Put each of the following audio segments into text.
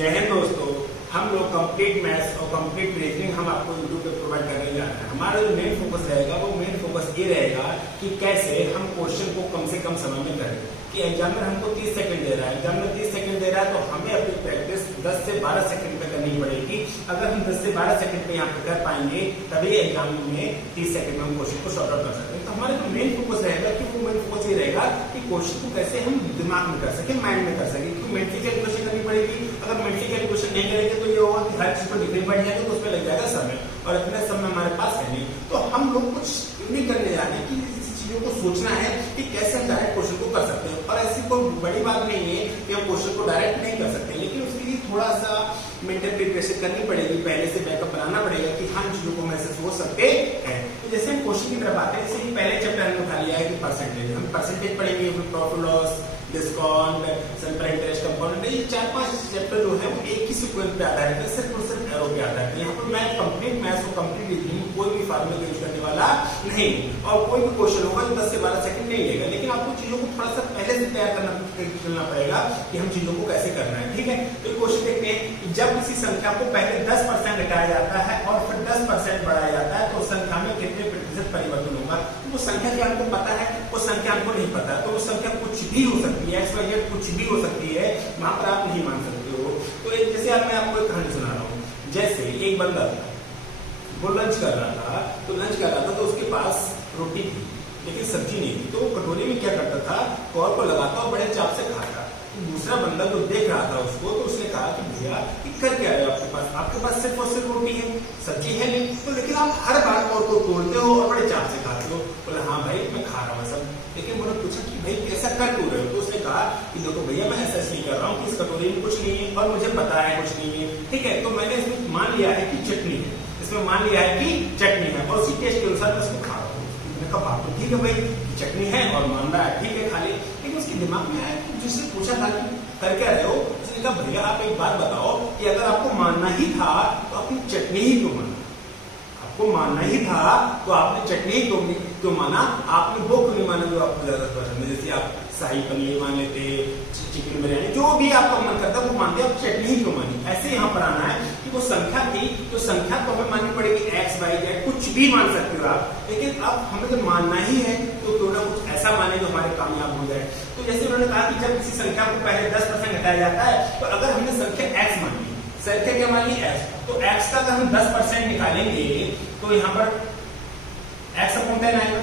जय हिंद दोस्तों। हम लोग कंप्लीट मैथ्स और कंप्लीट रीजनिंग हम आपको यूट्यूब पे प्रोवाइड करने जा रहे हैं। हमारा जो मेन फोकस रहेगा वो मेन फोकस ये रहेगा कि कैसे हम क्वेश्चन को कम से कम समय में करें। कि एग्जामिनर हमको 30 सेकंड दे रहा है, एग्जामिनर 30 सेकंड दे रहा है तो हमें अपनी प्रैक्टिस 10 से 12 सेकंड पे करनी पड़ेगी। अगर हम 10 से 12 सेकंड पे यहाँ पे कर पाएंगे तभी एग्जाम में 30 सेकंड में हम क्वेश्चन को सॉर्ट आउट कर सकते हैं। तो हमारा जो मेन फोकस रहेगा कि वो मेन फोकस ये रहेगा कि क्वेश्चन को कैसे हम दिमाग में कर सके, माइंड में कर सके। क्योंकि मेंटली कैलकुलेशन करनी पड़ेगी। अगर मेंटली कैलकुलेशन नहीं करेंगे तो ये होगा कि हर चीज पर डिग्री बढ़ जाएगी तो उसमें लग जाएगा समय, और इतना समय हमारे पास है नहीं। तो हम लोग कुछ नहीं करने जा रहे हैं कि चीजों को सोचना है कि कैसे हम डायरेक्ट क्वेश्चन को कर सकते हैं। और ऐसी कोई बड़ी बात नहीं है कि हम क्वेश्चन को डायरेक्ट नहीं कर सकते, लेकिन उसके लिए थोड़ा सा मेंटल प्रिपरेशन करनी पड़ेगी, पहले से बैकअप बनाना पड़ेगा कि हम चीजों को हम ऐसे सोच सकते हैं। तो जैसे हम क्वेश्चन की तरफ आते हैं, जैसे पहले चैप्टर हमने उठा लिया है कि परसेंटेज, हम परसेंटेज पढ़ेंगे, profit loss, discount, simple interest compound, ये 4-5 चैप्टर जो है वो एक ही सीक्वेंस पे आधारित है, सिर्फ और सिर्फ एरो पे आधारित है। यहाँ पर मैं कंप्लीट मैथ्स और कंप्लीट रीजनिंग कोई भी फार्मूला यूज करने वाला नहीं, और कोई भी क्वेश्चन होगा जो 10 से 12 सेकंड नहीं लेगा। लेकिन आपको चीजों को थोड़ा सा पहले से तैयार करना पड़ेगा कि हम चीजों को कैसे करना है। ठीक है, तो क्वेश्चन देखते हैं कि जब किसी संख्या को पहले 10% घटाया जाता है और फिर 10% बढ़ाया जाता है तो संख्या में कितने प्रतिशत परिवर्तन होगा। वो संख्या क्या हमको पता है, वो संख्या हमको नहीं पता, तो वो संख्या कुछ भी हो सकती है, कुछ भी हो सकती है, वहां पर आप नहीं मान सकते हो। तो जैसे मैं आपको एक कहानी सुना रहा हूँ। जैसे एक बंदा था, वो लंच कर रहा था, तो उसके पास रोटी थी लेकिन सब्जी नहीं थी। तो वो कटोरी में क्या करता था, कौर को लगाता और बड़े चाप से खाता। तो दूसरा बंदा जो देख रहा था उसको, तो उसने कहा कि भैया कर क्या रहे हो, आपके पास सिर्फ और सिर्फ रोटी है, सब्जी है नहीं, तो लेकिन आप हर बार कौर को तोड़ते हो और बड़े चाप से खाते हो। बोला हाँ भाई मैं खा रहा हूँ सब। लेकिन उन्होंने पूछा कि भाई कैसा कर क्यों रहे हो। तो उसने कहा कि देखो भैया मैं ऐसा इसलिए कर रहा हूँ कि इस कटोरी में कुछ नहीं है और मुझे पता है कुछ नहीं है। ठीक है, तो मैंने इसमें मान लिया है कि चटनी है, इसमें मान लिया है कि चटनी है और उसी टेस्ट के अनुसार मैं उसको खा रहा हूँ। मैंने कहा बात तो ठीक है भाई, चटनी है और मान रहा है, ठीक है खा ले। लेकिन उसके दिमाग में आया कि जिससे पूछा था कि कर क्या रहे हो, उसने कहा भैया आप एक बात बताओ कि अगर आपको मानना ही था तो आपने चटनी ही क्यों माना, आपको मानना ही था तो आपने चटनी ही क्यों माना, आपने वो क्यों नहीं माना जो आपको ज्यादा पसंद है। जैसे आप शाही पनीर मान लेते, चिकन बिरयानी, जो भी आपका मन करता वो मानते, आप चटनी ही क्यों मानी। ऐसे यहाँ पर आना है कि वो संख्या थी, तो संख्या को हमें माननी पड़ेगी x, y, z, कुछ भी मान सकते हो आप, लेकिन अब हमें जब मानना ही है तो क्यों ना कुछ ऐसा माने जो हमारे कामयाब हो जाए। तो जैसे उन्होंने कहा कि जब किसी संख्या को पहले 10% घटाया जाता है, तो अगर हमने संख्या x मान ली, संख्या क्या मान ली x, तो x का अगर हम 10% निकालेंगे तो यहाँ पर x अपॉन 10 आएगा,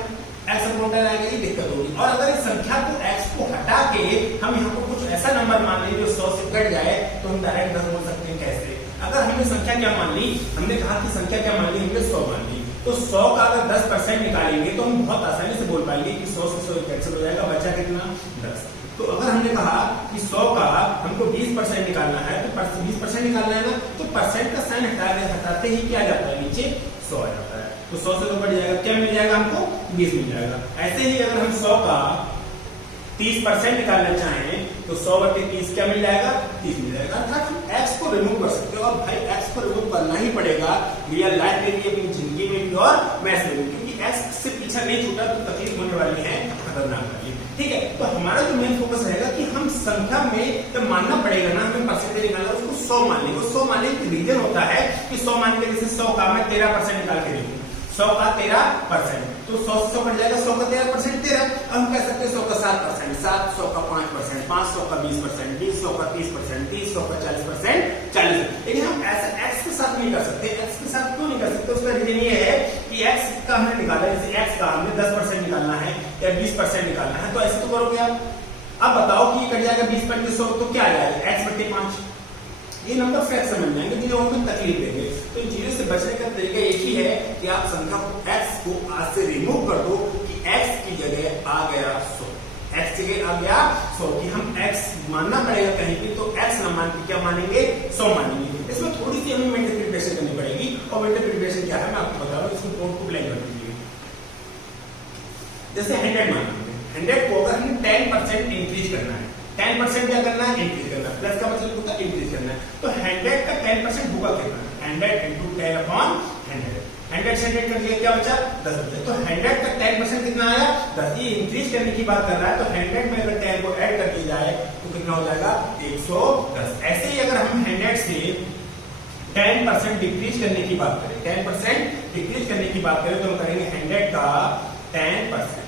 x अपॉन 10 आएगा, ये दिक्कत होगी। और अगर इस संख्या को x को हटा के हम यहाँ पर कुछ ऐसा नंबर मान लें जो 100 से घट जाए तो हम डायरेक्ट 10 बोल सकते हैं। कैसे, अगर हमने संख्या क्या मान ली, हमने कहा कि संख्या क्या मान ली, हमने 100 मान ली, तो 100 का अगर 10% निकालेंगे तो हम बहुत आसानी से बोल पाएंगे कि 100 से 100 कैंसिल हो जाएगा, बचा कितना 10। तो अगर हमने कहा कि 100 का हमको 20% निकालना है, तो 20% निकालना है ना, तो परसेंट का साइन हटाते ही क्या जाता है, नीचे 100 आ जाता है। तो 100 से तो बढ़ जाएगा, क्या मिल जाएगा हमको, 20 मिल जाएगा। ऐसे ही अगर हम 100 का 30% निकालना चाहें तो 100/30 क्या मिल जाएगा, 30 मिल जाएगा। अर्थात हम x को रिमूव कर सकते हो, और भाई x को रिमूव करना ही पड़ेगा रियल लाइफ में भी, अपनी जिंदगी में भी और मैथ्स में भी, क्योंकि x से पीछा नहीं छूटा तो तकलीफ होने वाली है, खतरनाक वाली। ठीक है, तो हमारा जो मेन फोकस रहेगा कि हम संख्या में जब मानना पड़ेगा ना, हमें परसेंटेज निकालना, उसको 100 मान लेंगे। 100 मानने का रीजन होता है कि 100 मान के, जैसे 100 का मैं 13% निकाल के देखूं, 100 का 13%, तो 100 से 100 बढ़ जाएगा, 100 का 13% 13। अब हम कह सकते हैं 100 का 7%, 7, 100 का 5%, 5, 100 का 20%, 20, 100 का 30%, 30, 100 का 40%, 40। लेकिन हम ऐसा x के साथ नहीं कर सकते। x के साथ क्यों नहीं कर सकते, उसका रीजन ये है कि x का हमने निकाला, जैसे x का हमने 10% निकालना है या 20% निकालना है, तो ऐसे तो करोगे आप। अब बताओ कि ये कट जाएगा 20/100 तो क्या आ जाएगा, x/5। ये नंबर फैक्ट समझ जाएंगे जो लोगों को तकलीफ देंगे। तो इन चीजों से बचने का तरीका एक ही है कि आप संख्या को x को आज से रिमूव कर दो कि x की जगह आ गया 100, x की जगह आ गया 100, कि हम x मानना पड़ेगा कहीं पे, तो x ना मान के क्या मानेंगे, 100 मानेंगे। इसमें थोड़ी सी हमें मेंटल प्रिपरेशन करनी पड़ेगी, और मेंटल प्रिपरेशन क्या है मैं आपको बता रहा हूँ, इसको कोड को ब्लैंक कर दीजिए। जैसे 100 मानना है, 100 को अगर हमें 10% इंक्रीज करना है, 10% क्या करना है, इंक्रीज करना है, प्लस का मतलब होता है इंक्रीज करना है। तो 100 का 10% होगा कितना, 100 × 10/100, 100 से 100 कर दिया, क्या बचा, 10 बचा। तो 100 का 10% कितना आया, 10। ये इंक्रीज करने की बात कर रहा है, तो 100 में अगर 10 को ऐड कर दिया जाए तो कितना हो जाएगा 110। ऐसे ही अगर हम 100 से 10% डिक्रीज करने की बात करें, 10% डिक्रीज करने की बात करें तो हम करेंगे 100 का 10%,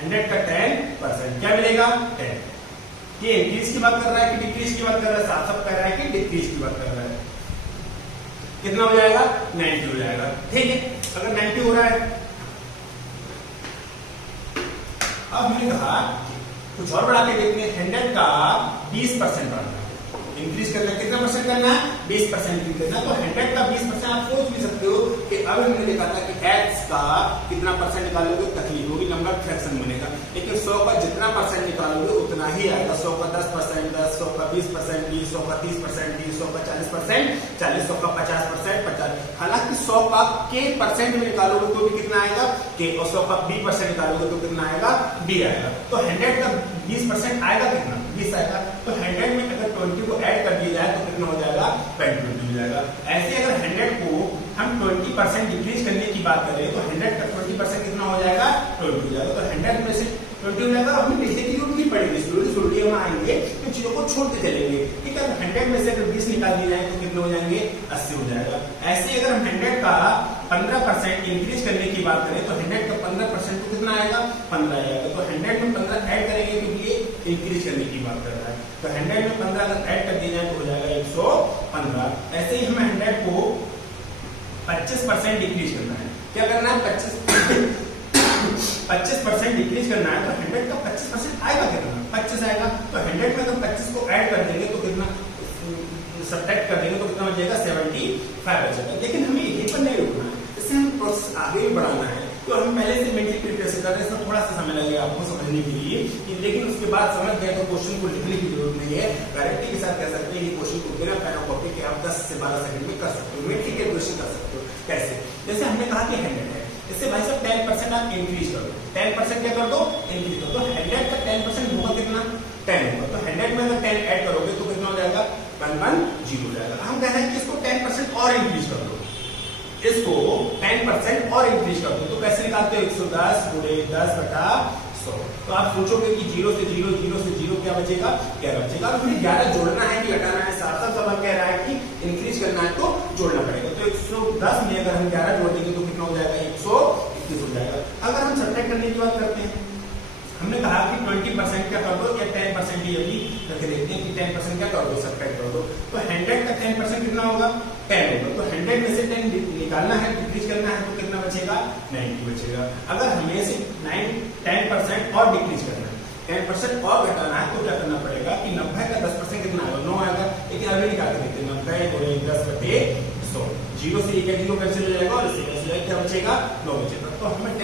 100 का 10% क्या मिलेगा 10। ये इंक्रीज की बात कर रहा है कि डिक्रीज की बात कर रहा है, साफ साफ कर रहा है कि डिक्रीज की बात कर रहा है। कितना हो जाएगा 90 हो जाएगा। ठीक है, अगर 90 हो रहा है, अब हमने कहा कुछ और बढ़ा के देखते हैं, 100 का 20% बढ़ाना है, इंक्रीज करना है, कितना परसेंट करना है 20% इंक्रीज करना है। तो 100 का 20% आप सोच भी सकते हो कि अब हमने देखा था कि x का कितना परसेंट निकालोगे तकलीफ होगी, नंबर फ्रैक्शन बनेगा, लेकिन 100 का जितना परसेंट निकालोगे उतना ही आएगा। 100 का 10%, 10, 100 का 20%, 20, 100 का 30%, 20, 100 का 40%, 40, 100 का 50%, 50। हालांकि 100 का के परसेंट में निकालोगे तो भी कितना आएगा के, और 100 का b% निकालोगे तो कितना आएगा b आएगा। तो 100 का 20% आएगा कितना 20 आएगा। तो 100 में अगर 20 को ऐड कर दिया जाए तो कितना हो जाएगा 20 हो जाएगा। ऐसे अगर 100 को हम 20% डिक्रीज करने की बात करें तो 100 का 20% कितना हो जाएगा 20 हो जाएगा। तो 100 में से 20 हो जाएगा। हमें लिखने की जरूरत नहीं पड़ेगी, स्लोली हम आएंगे तो चीजों को छोड़ते चलेंगे। ठीक है, 100 में से अगर 20 निकाल दिए जाए तो कितने हो जाएंगे 80 हो जाएगा। ऐसे अगर हम 100 का 15% इंक्रीज करने की बात करें तो 100 का 15% तो कितना आएगा 15 आएगा। तो 100 में 15 ऐड करेंगे क्योंकि ये इंक्रीज करने की बात कर रहा है। तो 100 में 15 अगर ऐड कर दिया जाए तो हो जाएगा 115। ऐसे ही हमें 100 को 25% डिक्रीज करना है। क्या करना है 25% डिक्रीज करना है। तो 100 का 25% आएगा कितना 25 आएगा। तो 100 में अगर 25 को ऐड कर देंगे तो कितना सब्ट्रैक्ट कर देंगे तो कितना बचेगा 75 बचेगा। लेकिन हमें यहीं पर नहीं रुकना है, इससे हम प्रोसेस आगे भी बढ़ाना है। तो हम पहले से मेंटली प्रिपरेशन कर रहे हैं, इसमें थोड़ा सा समय लगेगा आपको समझने के लिए, लेकिन उसके बाद समझ गए तो क्वेश्चन को लिखने की जरूरत नहीं है। गारंटी के साथ कह सकते हैं ये क्वेश्चन को बिना पेन और कॉपी के आप 10 से 12 सेकंड में कर सकते हो, मेंटली कैलकुलेशन कर सकते हो। कैसे? जैसे हमने कहा कि 100 है, इससे भाई साहब 10% आप इंक्रीज कर दो, 10% क्या कर दो इंक्रीज कर दो। 100 का 10% होगा कितना 10 होगा। तो 100 में अगर 10 ऐड करोगे तो कितना हो जाएगा 110 हो जाएगा। हम कह रहे हैं कि इसको 10% और इंक्रीज कर दो, इसको 10% और इंक्रीज कर दो। तो कैसे निकालते हो 110 गुणे 10/100। तो आप सोचोगे कि 0 से 0, 0 से 0 क्या बचेगा 11 बचेगा। और हमें 11 जोड़ना है कि घटाना है, साफ साफ सवाल कह रहा है कि इंक्रीज करना है तो जोड़ना पड़ेगा। तो 110 में अगर हम 11 जोड़ देंगे तो कितना हो जाएगा 121 हो जाएगा। अगर हम सब्ट्रैक्ट करने की बात करते हैं, हमने कहा कि 20% क्या कर दो या 10% ही अभी करके देखते हैं कि 10% क्या कर दो सब्ट्रैक्ट कर दो। तो 100 का 10% कितना होगा 10 होगा। तो 100 में से 10 निकालना है, डिक्रीज करना है तो कितना बचेगा 90 बचेगा। अगर हमें से 10% और डिक्रीज करना है, 10% और घटाना है तो क्या करना पड़ेगा कि 90 का 10% कितना आएगा 9 आएगा। लेकिन अभी निकाल के देखते हैं 90 गुणे 10/100, 0 से 1 0 कैंसिल हो जाएगा और इससे कैंसिल क्या बचेगा 9 बचेगा। तो हमें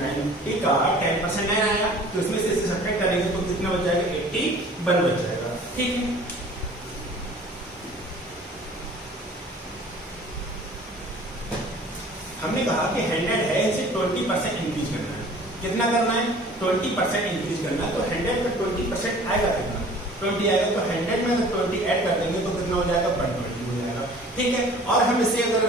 90 का 10% 9 आया, तो इसमें से इसे सब्ट्रैक्ट करेंगे तो कितना बच जाएगा 81 बच जाएगा। ठीक है, हमने कहा कि 100 है, इसे 20% इंक्रीज करना है। कितना करना है 20% इंक्रीज करना है। तो 100 में 20% आएगा कितना 20 आएगा। तो 100 में अगर 20 ऐड कर देंगे तो कितना हो जाएगा 120 हो जाएगा। ठीक है, और हम इसे अगर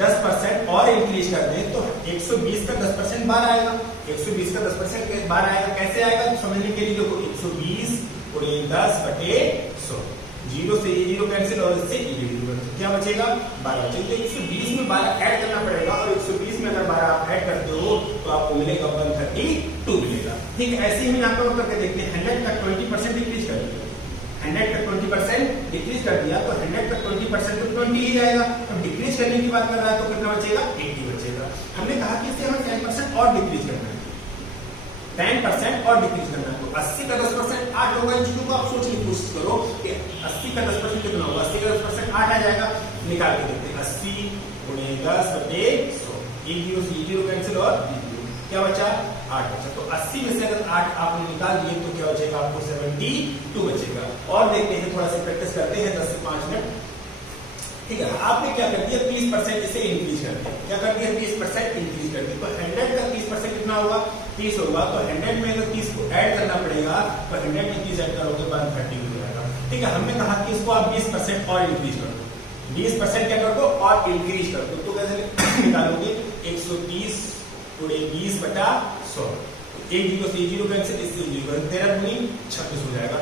10% और इंक्रीज कर दें तो 120 का 10% 12 आएगा। 120 का 10% 12 आएगा। कैसे आएगा तो समझने के लिए देखो 120 गुणे 10/100, 0 से ये 0 कैंसिल और इससे ये 0 कैंसिल, क्या बचेगा 12 बचेगा। 120 में 12 ऐड करना पड़ेगा और 120 में अगर 12 आप ऐड करते हो तो आपको मिलेगा 132 मिलेगा। ठीक है, ऐसे ही हम यहाँ पर करके देखते हैं। 100 का 20% डिक्रीज कर दिया, 100 का 20% डिक्रीज कर दिया तो 100 का 20% तो 20 ही जाएगा। अब डिक्रीज करने की बात कर रहा है तो कितना बचेगा 80 बचेगा। हमने कहा कि इसे हमें 10% और डिक्रीज करना है, 10% और डिक्रीज करना है। तो 80 का 10% 8 होगा। इन चीजों को आप सोचने की कोशिश करो कि 80 का 10% कितना होगा। 80 का 10% 8 आ जाएगा। निकाल के देखते हैं 80 गुणे 10/100, 0 से 0 कैंसिल और 0 क्या बचा 8 बचा। तो 80 में से अगर 8 आपने निकाल दिए तो क्या बचेगा आपको 72 बचेगा। और देखते हैं, थोड़ा सा प्रैक्टिस करते हैं 10 से 5 मिनट। ठीक है, आपने क्या कर दिया 30% इसे इंक्रीज कर दिया। क्या कर दिया 30% इंक्रीज कर दिया। तो 100 का 30% कितना होगा 30 होगा। तो 100 में अगर 30 को ऐड करना पड़ेगा तो 100 में 30 ऐड करोगे 130 हो जाएगा। ठीक है, हमने कहा कि इसको आप 20% और इंक्रीज कर दो, 20% क्या कर दो और इंक्रीज कर दो। तो कैसे निकालोगे 130 गुणे 20/100, 1 0 से 0 कैंसिल, इससे 0 13 गुनी 26 हो जाएगा।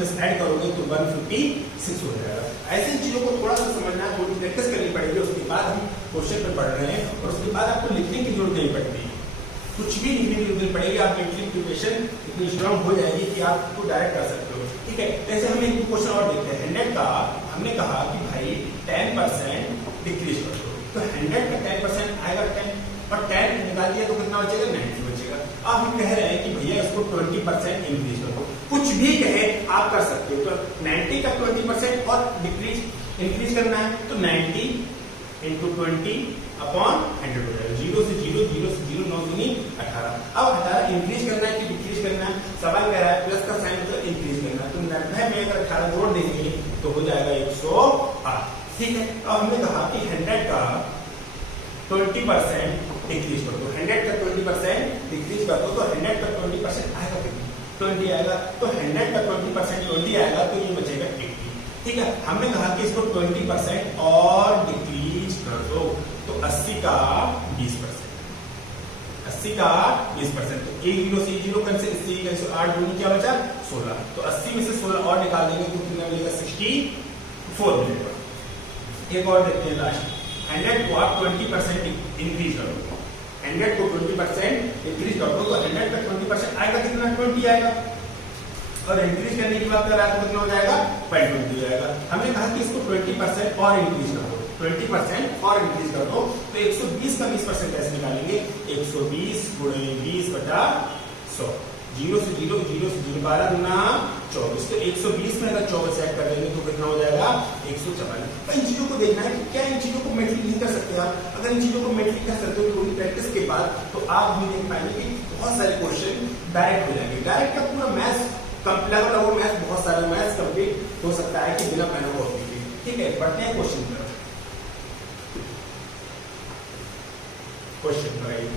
प्लस ऐड करोगे तो 156 हो जाएगा। ऐसी चीजों को थोड़ा सा समझना है, थोड़ी प्रैक्टिस करनी पड़ेगी, उसके बाद हम क्वेश्चन पे पढ़ रहे हैं और उसके बाद आपको लिखने की जरूरत नहीं पड़ती, कुछ भी लिखने की जरूरत नहीं पड़ेगी, आप मेंटली प्रिपरेशन इतनी स्ट्रांग हो जाएगी कि आप इसको डायरेक्ट कर सकते हो। ठीक है, जैसे हम एक क्वेश्चन और देखते हैं। 100 का हमने कहा कि भाई 10% डिक्रीज कर दो, तो 100 का 10% आएगा 10, और 10 निकाल दिया तो कितना बचेगा, 90 बचेगा। अब हम कह रहे हैं कि भैया इसको 20% इंक्रीज कर दो, कुछ भी कहे आप कर सकते हो। तो 90 का 20% और डिक्रीज इंक्रीज करना है तो 90 इंटू 20 अपॉन 100 हो जाएगा। 0 से 0, 0 से 0, 9 दूनी 18। अब 18 इंक्रीज करना है कि डिक्रीज करना है, सवाल कह रहा है प्लस का साइन मतलब इंक्रीज करना है, तो 90 में अगर 18 जोड़ देंगे तो हो जाएगा 108। ठीक है, अब हमने कहा कि 100 का 20% डिक्रीज कर दो, 100 का 20% डिक्रीज कर दो तो 100 का 20% आएगा कितना, 20 आएगा। तो 100 का 20% 20 आएगा तो ये बचेगा 80। ठीक है, हमने कहा कि इसको 20% और डिक्रीज कर दो तो 80 का 20%, 80 का 20%, तो 1 0 से 0 कैंसिल, इससे 8 दूनी क्या बचा 16, तो 80 में से 16 और निकाल देंगे तो कितना मिलेगा 64 मिलेगा। एक और देखते हैं लास्ट, 100 को आप 20% इंक्रीज करो, 100 को 20% इंक्रीज कर दो तो 100 का 20% आएगा कितना, 20 आएगा, और इंक्रीज करने की बात कर रहा है तो कितना हो जाएगा, 0.20 हो जाएगा। हमने कहा कि इसको 20% और इंक्रीज कर दो, 20% और इंक्रीज कर दो तो 120 का 20% कैसे निकालेंगे, 120 गुणे 20 बटा 100, 0 से 0, 0 से 0, 12 गुना 24, तो 120 में अगर 24 ऐड कर देंगे तो कितना हो जाएगा 144। तो इन चीजों को देखना है कि क्या इन चीजों को मेंटली नहीं कर सकते आप। अगर इन चीजों को मेंटली कर सकते हो थोड़ी प्रैक्टिस के बाद तो आप भी देख पाएंगे कि बहुत सारे क्वेश्चन डायरेक्ट हो जाएंगे। डायरेक्ट का पूरा मैथ्स लेवल मैथ्स, बहुत सारे मैथ्स कंप्लीट हो सकता है कि बिना पेन और कॉपी के। ठीक है, बढ़ते हैं क्वेश्चन पर। क्वेश्चन पर आइए,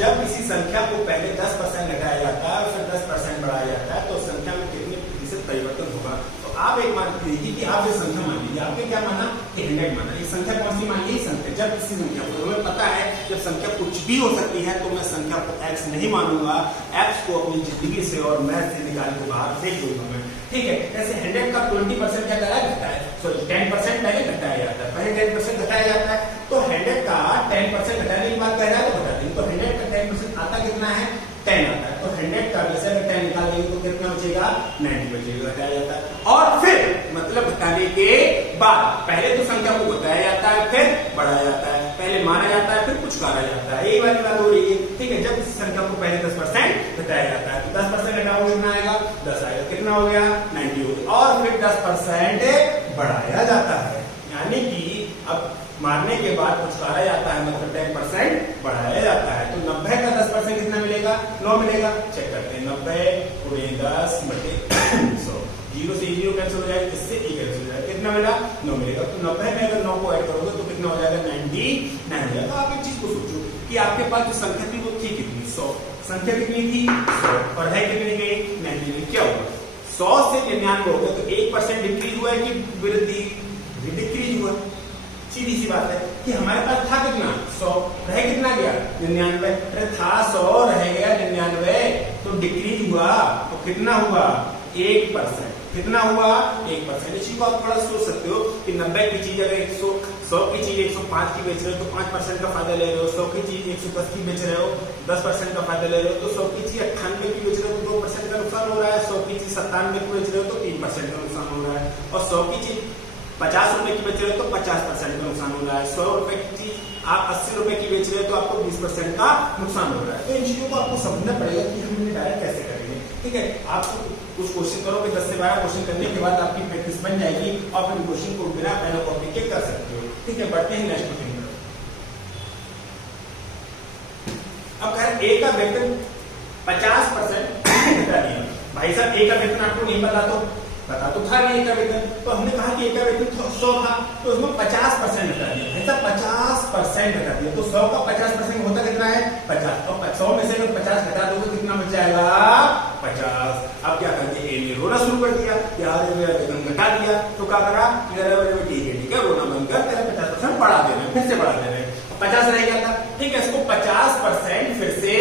जब किसी संख्या को पहले 10% घटाया जाता है और फिर 10% बढ़ाया जाता है तो संख्या में कितने प्रतिशत परिवर्तन होगा। तो आप एक मान लीजिए कि आप जो संख्या मान लीजिए, आपने क्या माना कि 100 माना, ये संख्या कौन सी मान ली, संख्या। जब किसी संख्या को, हमें पता है जब संख्या कुछ भी हो सकती है तो मैं संख्या को x नहीं मानूंगा, x को अपनी जिंदगी से और मैथ से निकाल के बाहर फेंक दूंगा मैं। ठीक है, जैसे 100 का 20% क्या करा जाता है, सॉरी 10% पहले घटाया जाता है, पहले 10% घटाया जाता है, तो 100 का 10% घटाने की बात कह रहा है तो बता देंगे। तो 100 का 10% आता कितना है, 10 आता है, तो 100 का वैसे अगर 10 निकाल देंगे तो कितना बचेगा, 90 बचेगा, घटाया जाता है। और फिर मतलब घटाने के बाद पहले तो संख्या को घटाया जाता है फिर बढ़ाया जाता है, पहले माना जाता है फिर कुछ करा जाता है, यही वाली बात हो रही है। ठीक है, जब इस संख्या को पहले 10% घटाया जाता है तो 10% घटाओगे कितना आएगा, 10 आएगा, कितना हो गया 90 हो गया, और फिर 10% बढ़ाया जाता है, यानी कि अब मारने के बाद कुछ करा जाता है मतलब 10% बढ़ाया जाता है। तो 90 का 10% कितना मिलेगा, 9 मिलेगा। चेक करते हैं, 90 गुणे 10 बटे 100, 0 से 0 कैंसिल हो जाएगा, इससे e कैंसिल हो जाएगा, कितना मिला 9 मिलेगा। तो 90 में अगर 9 को ऐड करोगे तो कितना हो जाएगा, 99 हो जाएगा। तो आप एक चीज को सोचो कि आपके पास जो संख्या थी वो थी कितनी, 100, संख्या कितनी थी 100, और है कितनी गई 99, क्या हुआ 100 से 99 हो गया, तो 1% डिक्रीज हुआ है कि वृद्धि, डिक्रीज हुआ। सीधी सी बात है कि हमारे पास था कितना 100, रह कितना गया 99, अरे था 100 रह गया 99, तो डिक्रीज हुआ तो कितना हुआ 1%, कितना हुआ 1%। इसी को आप थोड़ा सोच सकते हो कि 90 की चीज अगर 100 की चीज 105 की बेच रहे हो तो 5% का फायदा ले रहे हो, 100 की चीज 110 की बेच रहे हो 10% का फायदा ले रहे हो, तो 100 की चीज 98 की बेच रहे हो तो 2% का नुकसान हो रहा है, 100 की चीज 97 की बेच रहे हो तो 3% का नुकसान हो रहा है, और 100 की चीज 50 रुपए की बेच रहे हो तो 50% का नुकसान हो रहा है, 100 रुपए की चीज आप 80 रुपए की बेच रहे हो तो आपको 20% का नुकसान हो रहा है। तो इन चीजों को आपको समझना पड़ेगा कि हम इन्हें डायरेक्ट कैसे करेंगे। ठीक है, आपको कुछ क्वेश्चन करोगे, 10 से 12 क्वेश्चन करने के बाद आपकी प्रैक्टिस बन जाएगी और फिर क्वेश्चन को बिना पेन और कॉपी के कर सकते हो। ठीक है, बढ़ते हैं नेक्स्ट क्वेश्चन पर। अब कह ए का वेतन 50% घटा दिया, भाई साहब ए का वेतन आपको नहीं पता तो था नहीं ए का वेतन, तो हमने कहा कि ए का वेतन 100 था तो उसमें 50% घटा दिया, ऐसा 50% घटा दिया, तो 100 का 50% होता कितना है 50, और 100 में से अगर 50 घटा दोगे कितना बच जाएगा 50। अब क्या करते ए ने रोना शुरू कर दिया, यार मेरा वेतन घटा दिया, तो क्या करा, ठीक है रोना बंद कर, तेरा 50% बढ़ा दे रहे हैं, फिर से बढ़ा दे रहे हैं, 50 रह गया था, ठीक है, इसको 50% फिर से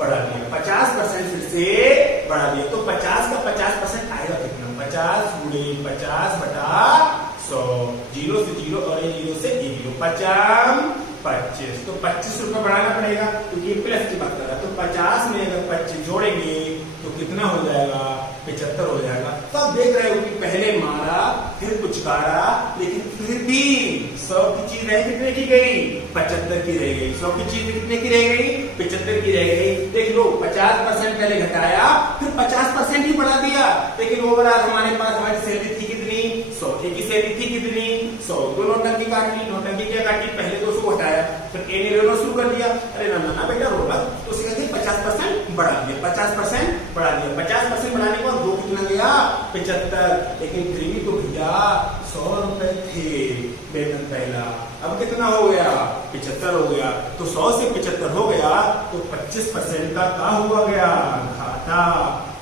बढ़ा दिया, 50% फिर से बढ़ा दिया, तो 50 का 50% आएगा कितना, 50 गुणे 50 बटा 100, 0 से 0 और 0 से 0, 50 25, तो 25 रुपए बढ़ाना पड़ेगा क्योंकि ये प्लस की बात कर रहा है, तो 50 में अगर 25 जोड़ेंगे तो कितना हो जाएगा, 75 हो जाएगा। तो आप देख रहे हो कि पहले मारा फिर पुचकारा, लेकिन फिर भी 100 की चीज रह कितने की गई, 75 की रह गई, 100 की चीज कितने की रह गई, 75 की रह गई। देख लो 50% पहले घटाया फिर 50% ही बढ़ा दिया, लेकिन ओवरऑल हमारे पास हमारी सैलरी थी कितनी, 100, की सैलरी थी कितनी, 100, दो नौटंकी काट ली, नौटंकी क्या काटी, पहले 200 घटाया फिर ए ने रोना शुरू कर दिया, अरे ना ना बेटा रोना, तो उसे कहते हैं 50% बढ़ा दिया, 50% बढ़ा दिया, 50% बढ़ाने के बाद दो कितना गया, 75, लेकिन फिर भी तो भैया 100 रुपए थे वेतन पहला, अब कितना हो गया, 75 हो गया, तो 100 से 75 हो गया, तो 25% का क्या हुआ गया, घाटा,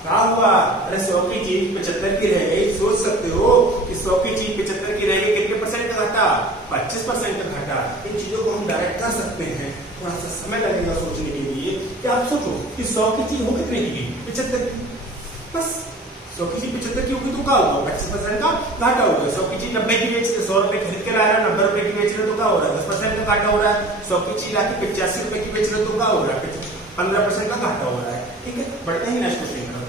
क्या हुआ, अरे 100 की चीज 75 की रह गई, सोच सकते हो कि 100 की चीज 75 की रह गई, कितने परसेंट का घाटा, 25% का घाटा। इन चीजों को हम डायरेक्ट कर सकते हैं, थोड़ा सा समय लगेगा सोचने के लिए कि आप सोचो कि 100 की चीज हो कितने की, 75 की, बस 100 की चीज 75 की होगी तो क्या होगा, 25% का घाटा होगा। 100 की चीज 90 की बेच के 100 रुपए खरीद के ला रहा है, 90 रुपए की बेच रहे तो क्या हो रहा है, 10% का घाटा हो रहा है। 100 की चीज आके 85 रुपए की बेच रहे तो क्या हो रहा है, 15% का घाटा हो रहा है। ठीक है, बढ़ते हैं नेक्स्ट क्वेश्चन पर।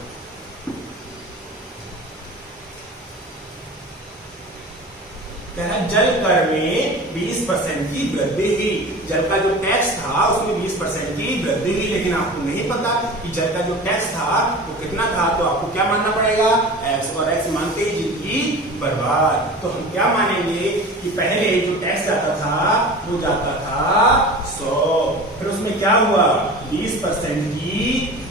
जल कर में 20% की वृद्धि हुई, जल का जो टैक्स था उसमें 20% की वृद्धि हुई, लेकिन आपको नहीं पता कि जल का जो टैक्स था वो कितना था, तो आपको क्या मानना पड़ेगा, एक्स, और एक्स मानते ही जिंदगी बर्बाद। तो हम क्या मानेंगे कि पहले जो टैक्स जाता था वो जाता था 100, फिर उसमें क्या हुआ, 20% की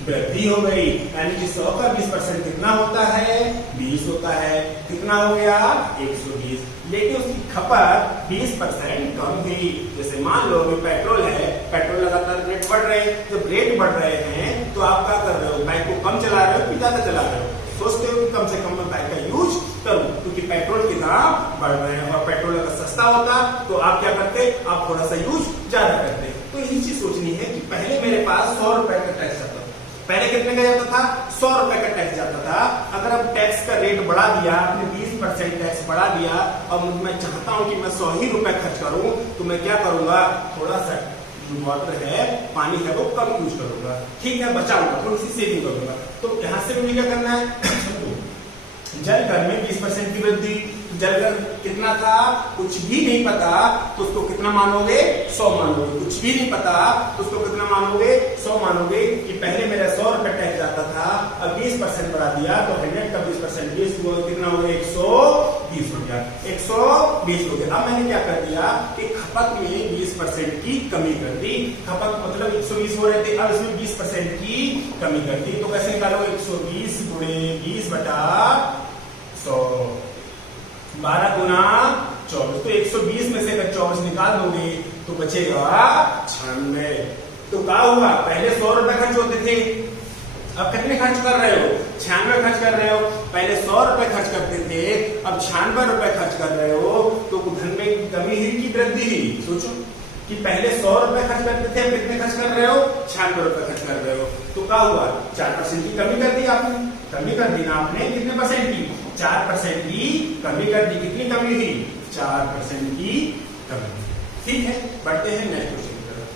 वृद्धि हो गई, यानी कि 100 का 20% कितना होता है, 20 होता है, कितना हो गया, 120, लेकिन उसकी खपत 20% कम हुई। जैसे मान लो अभी पेट्रोल है, पेट्रोल लगातार रेट बढ़ रहे हैं, जब रेट बढ़ रहे हैं तो आप क्या कर रहे हो, बाइक को कम चला रहे हो कि ज्यादा चला रहे हो, सोचते हो कि कम से कम मैं बाइक का यूज करूं, क्योंकि पेट्रोल के दाम बढ़ रहे हैं, और पेट्रोल अगर सस्ता होता तो आप क्या करते, आप थोड़ा सा यूज ज्यादा करते। तो यही चीज सोचनी है कि पहले मेरे पास 100 रुपए का टैक्स आता था, पहले कितने का जाता था, 100 रुपए का टैक्स जाता था, अगर अब टैक्स का रेट बढ़ा दिया, आपने 20% टैक्स बढ़ा दिया, और मैं चाहता हूं कि मैं 100 ही रुपए खर्च करूं, तो मैं क्या करूंगा, थोड़ा सा जो वाटर है, पानी है, वो कम यूज करूंगा, ठीक है, बचाऊंगा, थोड़ी सी सेविंग करूंगा। तो यहां से मुझे क्या करना है, जल कर में 20% की वृद्धि, जल कर कितना था, कुछ भी नहीं पता तो उसको कितना मानोगे, 100 मानोगे, कुछ भी नहीं पता तो उसको कितना मानोगे, 100 मानोगे, कि पहले मेरा 100 रुपए टैक्स जाता था, अब 20% बढ़ा दिया, तो 100 का 20% 20 कितना हो गया, 120 हो गया, 120 हो गया। अब मैंने क्या कर दिया कि खपत में 20% की कमी कर दी, खपत मतलब 120 हो रहे थे, अब इसमें 20% की कमी कर दी, तो कैसे निकालो, 120 गुणे 20 बटा 100, 12 गुना 24, तो 120 में से अगर 24 निकाल दोगे तो बचेगा 96। तो क्या हुआ, पहले 100 रुपए खर्च होते थे, अब कितने खर्च कर रहे हो, 96 खर्च कर रहे हो, पहले 100 रुपए खर्च करते थे, अब 96 रुपए खर्च कर रहे हो, तो धन में कमी हुई की वृद्धि हुई। सोचो कि पहले 100 रुपए खर्च करते थे, अब कितने खर्च कर रहे हो, 96 रुपए खर्च कर रहे हो, तो क्या हुआ, 4% की कमी कर दी आपने, कमी कर दी ना आपने, कितने परसेंट की, 4% की कमी कर दी, कितनी कमी हुई, 4% की कमी। ठीक है, बढ़ते हैं नेक्स्ट क्वेश्चन की तरफ।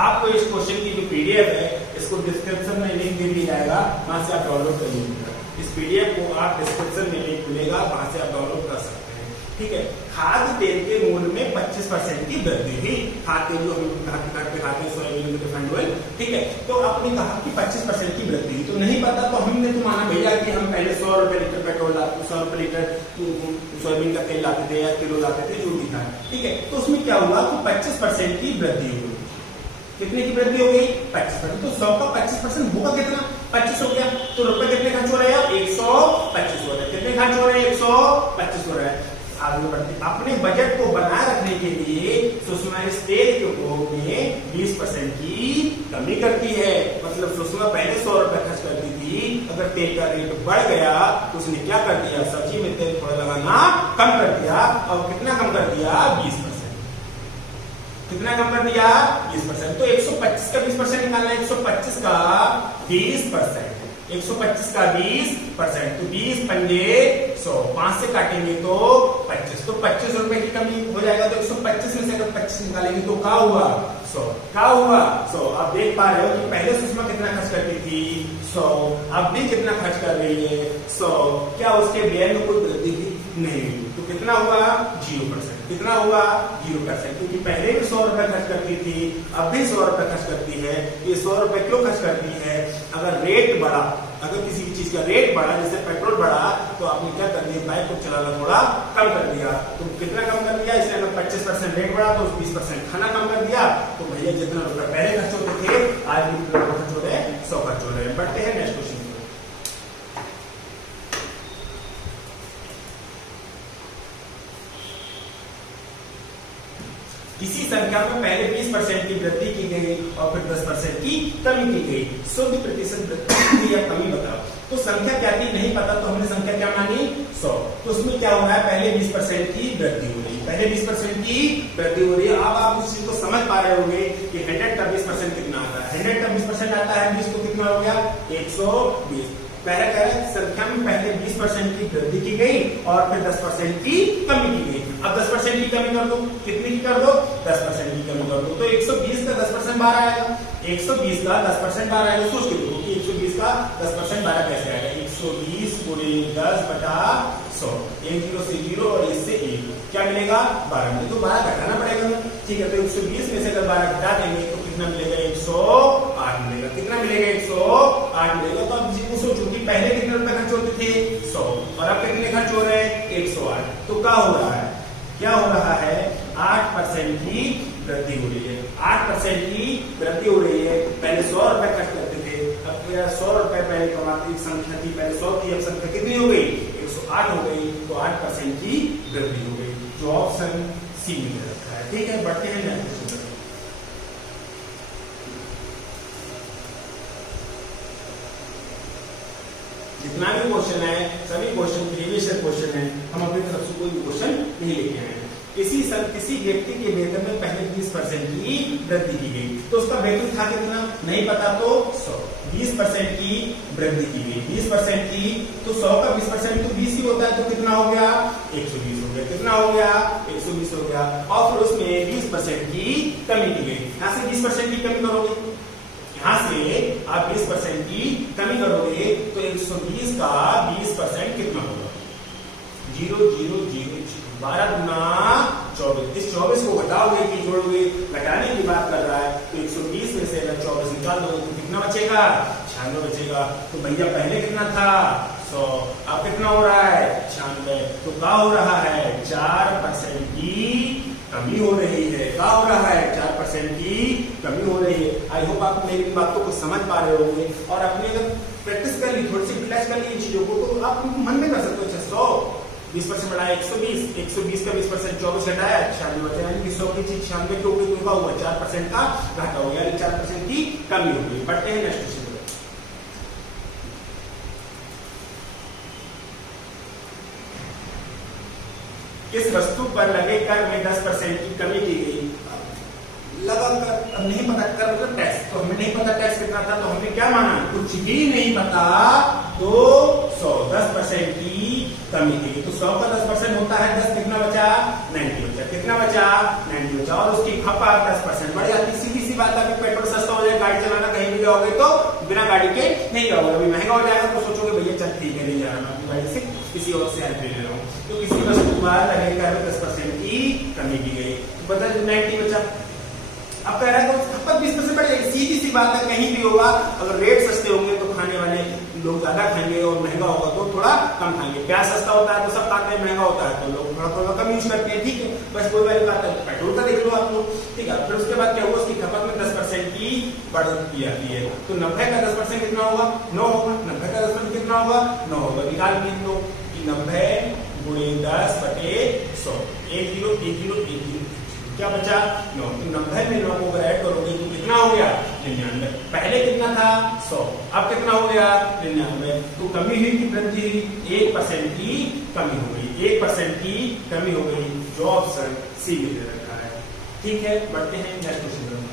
आपको इस क्वेश्चन की जो पीडीएफ है, इसको डिस्क्रिप्शन में लिंक दे दिया जाएगा, वहां से आप डाउनलोड कर लीजिएगा। इस पीडीएफ को आप डिस्क्रिप्शन में लिंक मिलेगा, वहां से आप डाउनलोड कर सकते हैं। ठीक है, खाद्य तेल के मूल्य में 25% की वृद्धि हुई, खाद्य तेल जो हम घर पे खाते हैं, सोयाबीन, रिफाइंड ऑयल, ठीक है, तो आपने कहा कि 25% की वृद्धि हुई, तो नहीं पता तो हमने तो माना भैया कि हम पहले 100 रुपए लीटर पेट्रोल लाते, 100 रुपए लीटर सोयाबीन का तेल लाते थे या किलो लाते थे, जो भी था, ठीक है, तो उसमें क्या हुआ कि 25% की वृद्धि हुई, कितने की वृद्धि हो गई, 25%, तो 100 का 25% होगा कितना, 25 हो गया, तो रुपए कितने खर्च हो रहे हैं, 125 हो रहे हैं, कितने खर्च हो रहे हैं, 125 हो रहे हैं। आगे बढ़ते, अपने बजट को बनाए रखने के लिए सुषमा इस तेल के उपयोग में 20% की कमी करती है, मतलब सुषमा पहले 100 रुपए खर्च करती थी, अगर तेल का रेट बढ़ गया तो उसने क्या कर दिया, सब्जी में तेल थोड़ा लगाना कम कर दिया। और कितना कम कर दिया, 20%। कितना कम कर दिया, 20%। तो 125 का 20% निकालना है, 125 का 20%, 125 का 20%, तो 20 पंजे 100, 5 से काटेंगे तो 25, तो 25 रुपए की कमी हो जाएगा। तो 125 में से अगर 25 निकालेंगे तो क्या हुआ, 100। क्या हुआ, 100। आप देख पा रहे हो कि पहले सुषमा कितना खर्च करती थी, 100, अब भी कितना खर्च कर रही है, 100। क्या उसके व्यय में कोई वृद्धि नहीं हुई, तो कितना हुआ, 0%। कितना हुआ, 0%, क्योंकि पहले भी 100 रुपए खर्च करती थी, अब भी 100 रुपए खर्च करती है। ये 100 रुपए क्यों खर्च करती है, अगर रेट बढ़ा, अगर किसी भी चीज का रेट बढ़ा, जैसे पेट्रोल बढ़ा, तो आपने क्या कर दिया, बाइक को चलाना थोड़ा कम कर दिया। तो कितना कम कर दिया, इसलिए अगर 25% रेट बढ़ा तो 20% खाना कम कर दिया। तो भैया जितना रुपए पहले खर्च होते थे, आज भी खर्च हो रहे हैं, 100 खर्च हो रहे हैं। बढ़ते हैं नेक्स्ट क्वेश्चन। किसी संख्या में पहले 20% की वृद्धि की गई और फिर 10% की कमी की गई, शुद्ध प्रतिशत वृद्धि या कमी बताओ। तो संख्या क्या थी, नहीं पता, तो हमने संख्या क्या मानी, 100। तो उसमें क्या हो रहा है, पहले 20% की वृद्धि हो रही है, पहले 20% की वृद्धि हो रही है। अब आप उस चीज को समझ पा रहे होंगे कि 100 का 20% कितना आता है, 100 का 20% आता है, 20 को कितना हो गया, 120। पहले कह रहे संख्या में पहले 20% की वृद्धि की गई और फिर 10% की कमी की गई। अब 10% की कमी कर दो, कितनी की कर दो, 10% की कमी कर दो, तो 120 का 10% 12 आएगा। 120 का 10% 12 आएगा। सोच के देखो कि 120 का 10% 12 कैसे आएगा, 120 गुणे 10 बटा 100, 1 0 से 0 और इससे 1, क्या मिलेगा, 12 मिलेगा। तो 12 घटाना पड़ेगा ना, ठीक है। तो 120 में से अगर 12 घटा देंगे तो कितना मिलेगा, 108 मिलेगा। कितना मिलेगा, 108 मिलेगा। तो अब जी सोचो कि पहले कितने रुपए खर्च होते थे, 100, और अब कितने खर्च हो रहे हैं, 108। तो क्या हो रहा है, क्या हो रहा है, 8% की वृद्धि हो रही है, 8% की वृद्धि हो रही है। पहले 100 रुपए खर्च करते थे, अब 100 रुपए पहले कमाती संख्या थी, पहले 100 थी, अब संख्या कितनी हो गई, 108 हो गई। तो 8% की वृद्धि हो गई, जो ऑप्शन सी में रखा है। ठीक है, बढ़ते हैं नेक्स्ट। जितना भी क्वेश्चन है, सभी क्वेश्चन प्रीवियस क्वेश्चन है, हम अपनी तरफ से कोई क्वेश्चन नहीं लेके आए हैं। किसी व्यक्ति के वेतन में पहले 20% की वृद्धि की गई, तो उसका वेतन था कितना, नहीं पता, तो 100। 20% की वृद्धि की गई, 20% की, तो 100 का 20% तो 20 ही होता है, तो कितना हो गया, 120 हो गया। कितना हो गया, 120 हो गया। और फिर उसमें 20% की कमी की गई, यहाँ से 20% की कमी करोगे, यहाँ से आप 20% की कमी करोगे तो 120 का 20% कितना होगा, 0 0 0 12 गुना 24। इस 24 को घटाओगे कि जोड़ोगे, घटाने की बात कर रहा है। तो 120 में से अगर 24 निकाल दो तो कितना बचेगा, 96 बचेगा। तो भैया पहले कितना था, 100, अब कितना हो रहा है, 96। तो क्या हो रहा है, 4% की कमी हो रही है। क्या हो रहा है, 4% की कमी हो रही है। आई होप आप मेरी बातों को समझ पा रहे होंगे, और अपने अगर प्रैक्टिस कर ली, थोड़ी सी यूटिलाइज कर ली इन चीजों को, तो आप मन में कर सकते हो। 100 20% बढ़ाया 120, 120 का 20% 24 घटाया 96 बचा, यानी कि 100 की चीज 96 के ऊपर लिखा हुआ, 4% का घाटा हो गया, 4% की कमी हो गई। बढ़ते हैं नेक्स्ट क्वेश्चन। किस वस्तु पर लगे कर में 10% की कमी की गई, लगा कर, अब नहीं पता कर मतलब टैक्स, तो हमें नहीं पता टैक्स कितना था, तो हमने क्या माना, कुछ भी नहीं पता, तो 100, 10% की कमी की गई। तो 100 का 10% होता है 10, कितना बचा, 90 बचा। कितना बचा, 90 बचा। और उसकी खपत 10% बढ़ जाती। सीधी सी बात है, पेट्रोल सस्ता हो जाए, गाड़ी चलाना कहीं भी जाओगे तो बिना गाड़ी के नहीं जाओगे। अभी महंगा हो जाएगा तो सोचोगे भैया चल ठीक है, नहीं जा रहा मैं अपनी गाड़ी से, किसी और से हेल्प ले रहा हूँ। तो किसी वस्तु पर लगेगा 10% की कमी की गई, तो बता 90 बचा। अब कह रहा है तो खपत 20% बढ़ जाएगी। सीधी सी बात है, कहीं भी होगा, अगर रेट सस्ते होंगे तो खाने वाले लोग ज्यादा खाएंगे, और महंगा होगा तो थोड़ा कम खाएंगे। प्याज सस्ता होता है तो सब खाते हैं, महंगा होता है तो लोग थोड़ा थोड़ा कम यूज करते हैं। ठीक है, बस कोई वाली बात है। पेट्रोल का देख लो आप लोग, ठीक है। फिर उसके बाद क्या हुआ, उसकी खपत में 10% की बढ़ोतरी आती है। तो 90 का 10% कितना होगा, 9 होगा। 90 का 10% कितना होगा, 9 होगा। निकाल के लो कि 90 गुणे 10 बटे 100, 1 0 1 0 1 0, क्या बचा, 9। तो 90 में 9 को अगर ऐड करोगे तो कितना हो गया, 99। पहले कितना था 100, अब कितना हो गया 99। तो कमी हुई कि वृद्धि हुई? 1% की कमी हो गई, 1% की कमी हो गई, जो ऑप्शन सी में दे रखा है। ठीक है, बढ़ते हैं नेक्स्ट क्वेश्चन पर।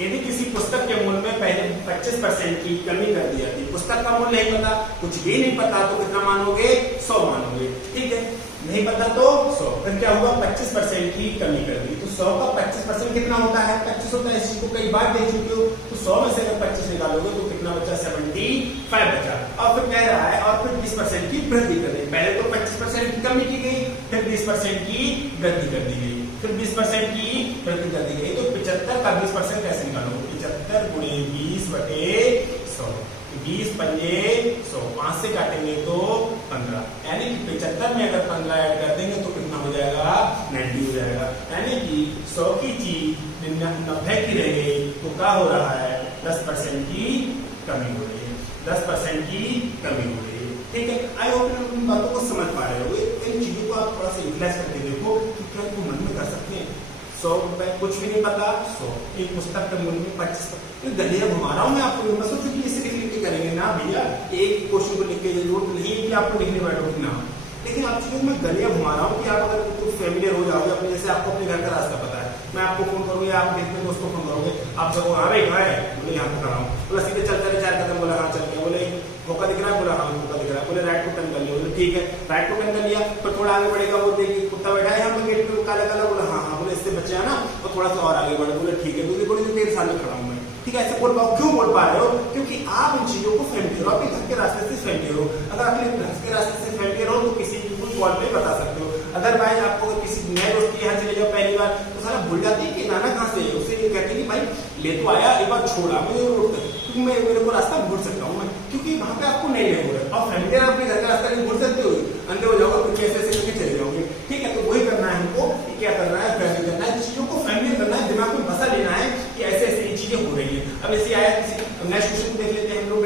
यदि किसी पुस्तक के मूल्य में पहले 25% की कमी कर दी जाती, पुस्तक का मूल्य नहीं पता, कुछ भी नहीं पता, तो कितना मानोगे 100 मानोगे। ठीक है, नहीं पता तो 100, फिर क्या होगा 25% की कमी कर दी। तो 100 का 25% कितना होता है? 25 होता है। इस चीज को कई बार देख चुके हो। तो 100 में से अगर 25 निकालोगे तो कितना बचा? 75 बचा। और फिर कह रहा है और फिर 20% की वृद्धि कर दी। पहले तो 25% की कमी की गई, फिर 20% की वृद्धि कर दी गई, फिर 20% की वृद्धि कर दी गई। तो 75 का 20% कैसे निकालोगे? 75 गुणे 20 बटे 100, 20 पंजे 100, 5 से काटेंगे तो 15, यानी कि 75 में अगर 15 ऐड कर देंगे तो कितना हो जाएगा? 90 हो जाएगा। यानी कि 100 की चीज 90 की रह गई, तो क्या हो रहा है? 10% की कमी हो रही है, 10% की कमी हो रही है। ठीक है, आई होप आप इन बातों को समझ पा रहे हो। इन चीजों को आप थोड़ा सा यूटिलाइज करके देखो कि क्या इनको मन में कर सकते हैं। 100 रुपए, कुछ भी नहीं पता 100, एक पुस्तक के मूल्य में 25। गलिया घुमा रहा हूँ मैं आपको, मैं सोचू कि इसे लिख के करेंगे ना भैया, एक क्वेश्चन को लिख के जरूरत नहीं है कि आपको लिखने बैठोगे ना, लेकिन आप चीजों में गलिया घुमा रहा हूँ कि आप अगर कुछ फेमिलियर हो जाओगे अपने, जैसे आपको अपने घर का रास्ता पता है, मैं आपको फोन करूंगा, आप देखते दोस्त को फोन करोगे, आप सब हाँ भाई कहाँ है? बोले यहाँ पे खड़ा हूँ। बोला सीधे चल चले 4 कदम, बोला हाँ चल गया। बोले मौका दिख रहा है? बोला हाँ मौका दिख रहा है। बोले राइट को टर्न कर लिया। बोले ठीक है, राइट को टर्न कर लिया, पर थोड़ा आगे बढ़ेगा, वो देखिए कुत्ता बैठा है यहाँ पे गेट पे काला काला। बोला हाँ हाँ। बोले इससे बचे है ना, और थोड़ा सा और आगे बढ़े। बोले ठीक है। दूसरी बोली तेरे सामने खड़ा हूँ मैं। ठीक है, ऐसे बोल पाओ। क्यों बोल पा रहे हो? क्योंकि आप इन चीजों को फेमिलियर हो, अपने घर के रास्ते से फेमिलियर हो। अगर अपने घर के रास्ते से फेमिलियर हो तो किसी भी कॉल पे बता सकते हो। अगर भाई आपको किसी नए दोस्त के यहाँ चले जाओ पहली बार, तो सारा भूल जाते हैं कि नाना कहाँ से है। उससे ये कहते हैं कि भाई ले तो आया, एक बार छोड़ा मुझे रोड तक, क्योंकि मैं मेरे को रास्ता भूल सकता हूँ मैं, क्योंकि वहां पे आपको नहीं हो रहा है। और फेमिलियर अपने घर का रास्ता नहीं भूल सकते हो, अंधे हो जाओगे, फिर कैसे ऐसे करके चले जाओगे। ठीक है, तो वही करना है हमको कि क्या करना है, फैमिली करना है, चीजों को फैमिली करना है, दिमाग में बसा लेना है कि ऐसे ऐसे ये चीजें हो रही है। अब ऐसे आया किसी नेक्स्ट क्वेश्चन देख लेते हैं हम लोग,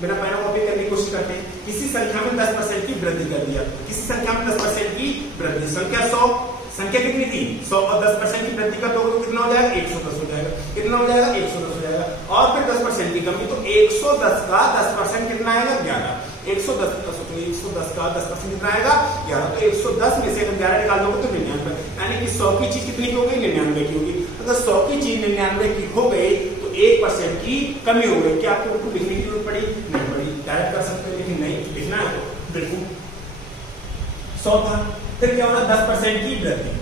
बिना पेन कॉपी करने की कोशिश करते हैं। किसी संख्या में 10% की वृद्धि कर दिया, किसी संख्या में 10% की वृद्धि, संख्या 100, संख्या कितनी थी 100, और 10% की वृद्धि कर दोगे तो कितना हो जाएगा? 110 हो जाएगा। कितना हो जाएगा? 110 हो जाएगा। और फिर 10% की कमी, तो 110 का 10% कितना आएगा? 11। 110 का 10% कितना आएगा? 11। तो 110 में से अगर 11 निकाल दोगे तो 99, यानी कि 100 की चीज कितनी की हो गई? 99 की होगी। अगर 100 की चीज 99 की हो गई तो 1% की कमी हो गई। क्या आपको उनको लिखने की जरूरत पड़ी? नहीं पड़ी। डायरेक्ट कर सकते हो, लेकिन नहीं लिखना है तो बिल्कुल 100 था, फिर क्या होगा? 10% की वृद्धि,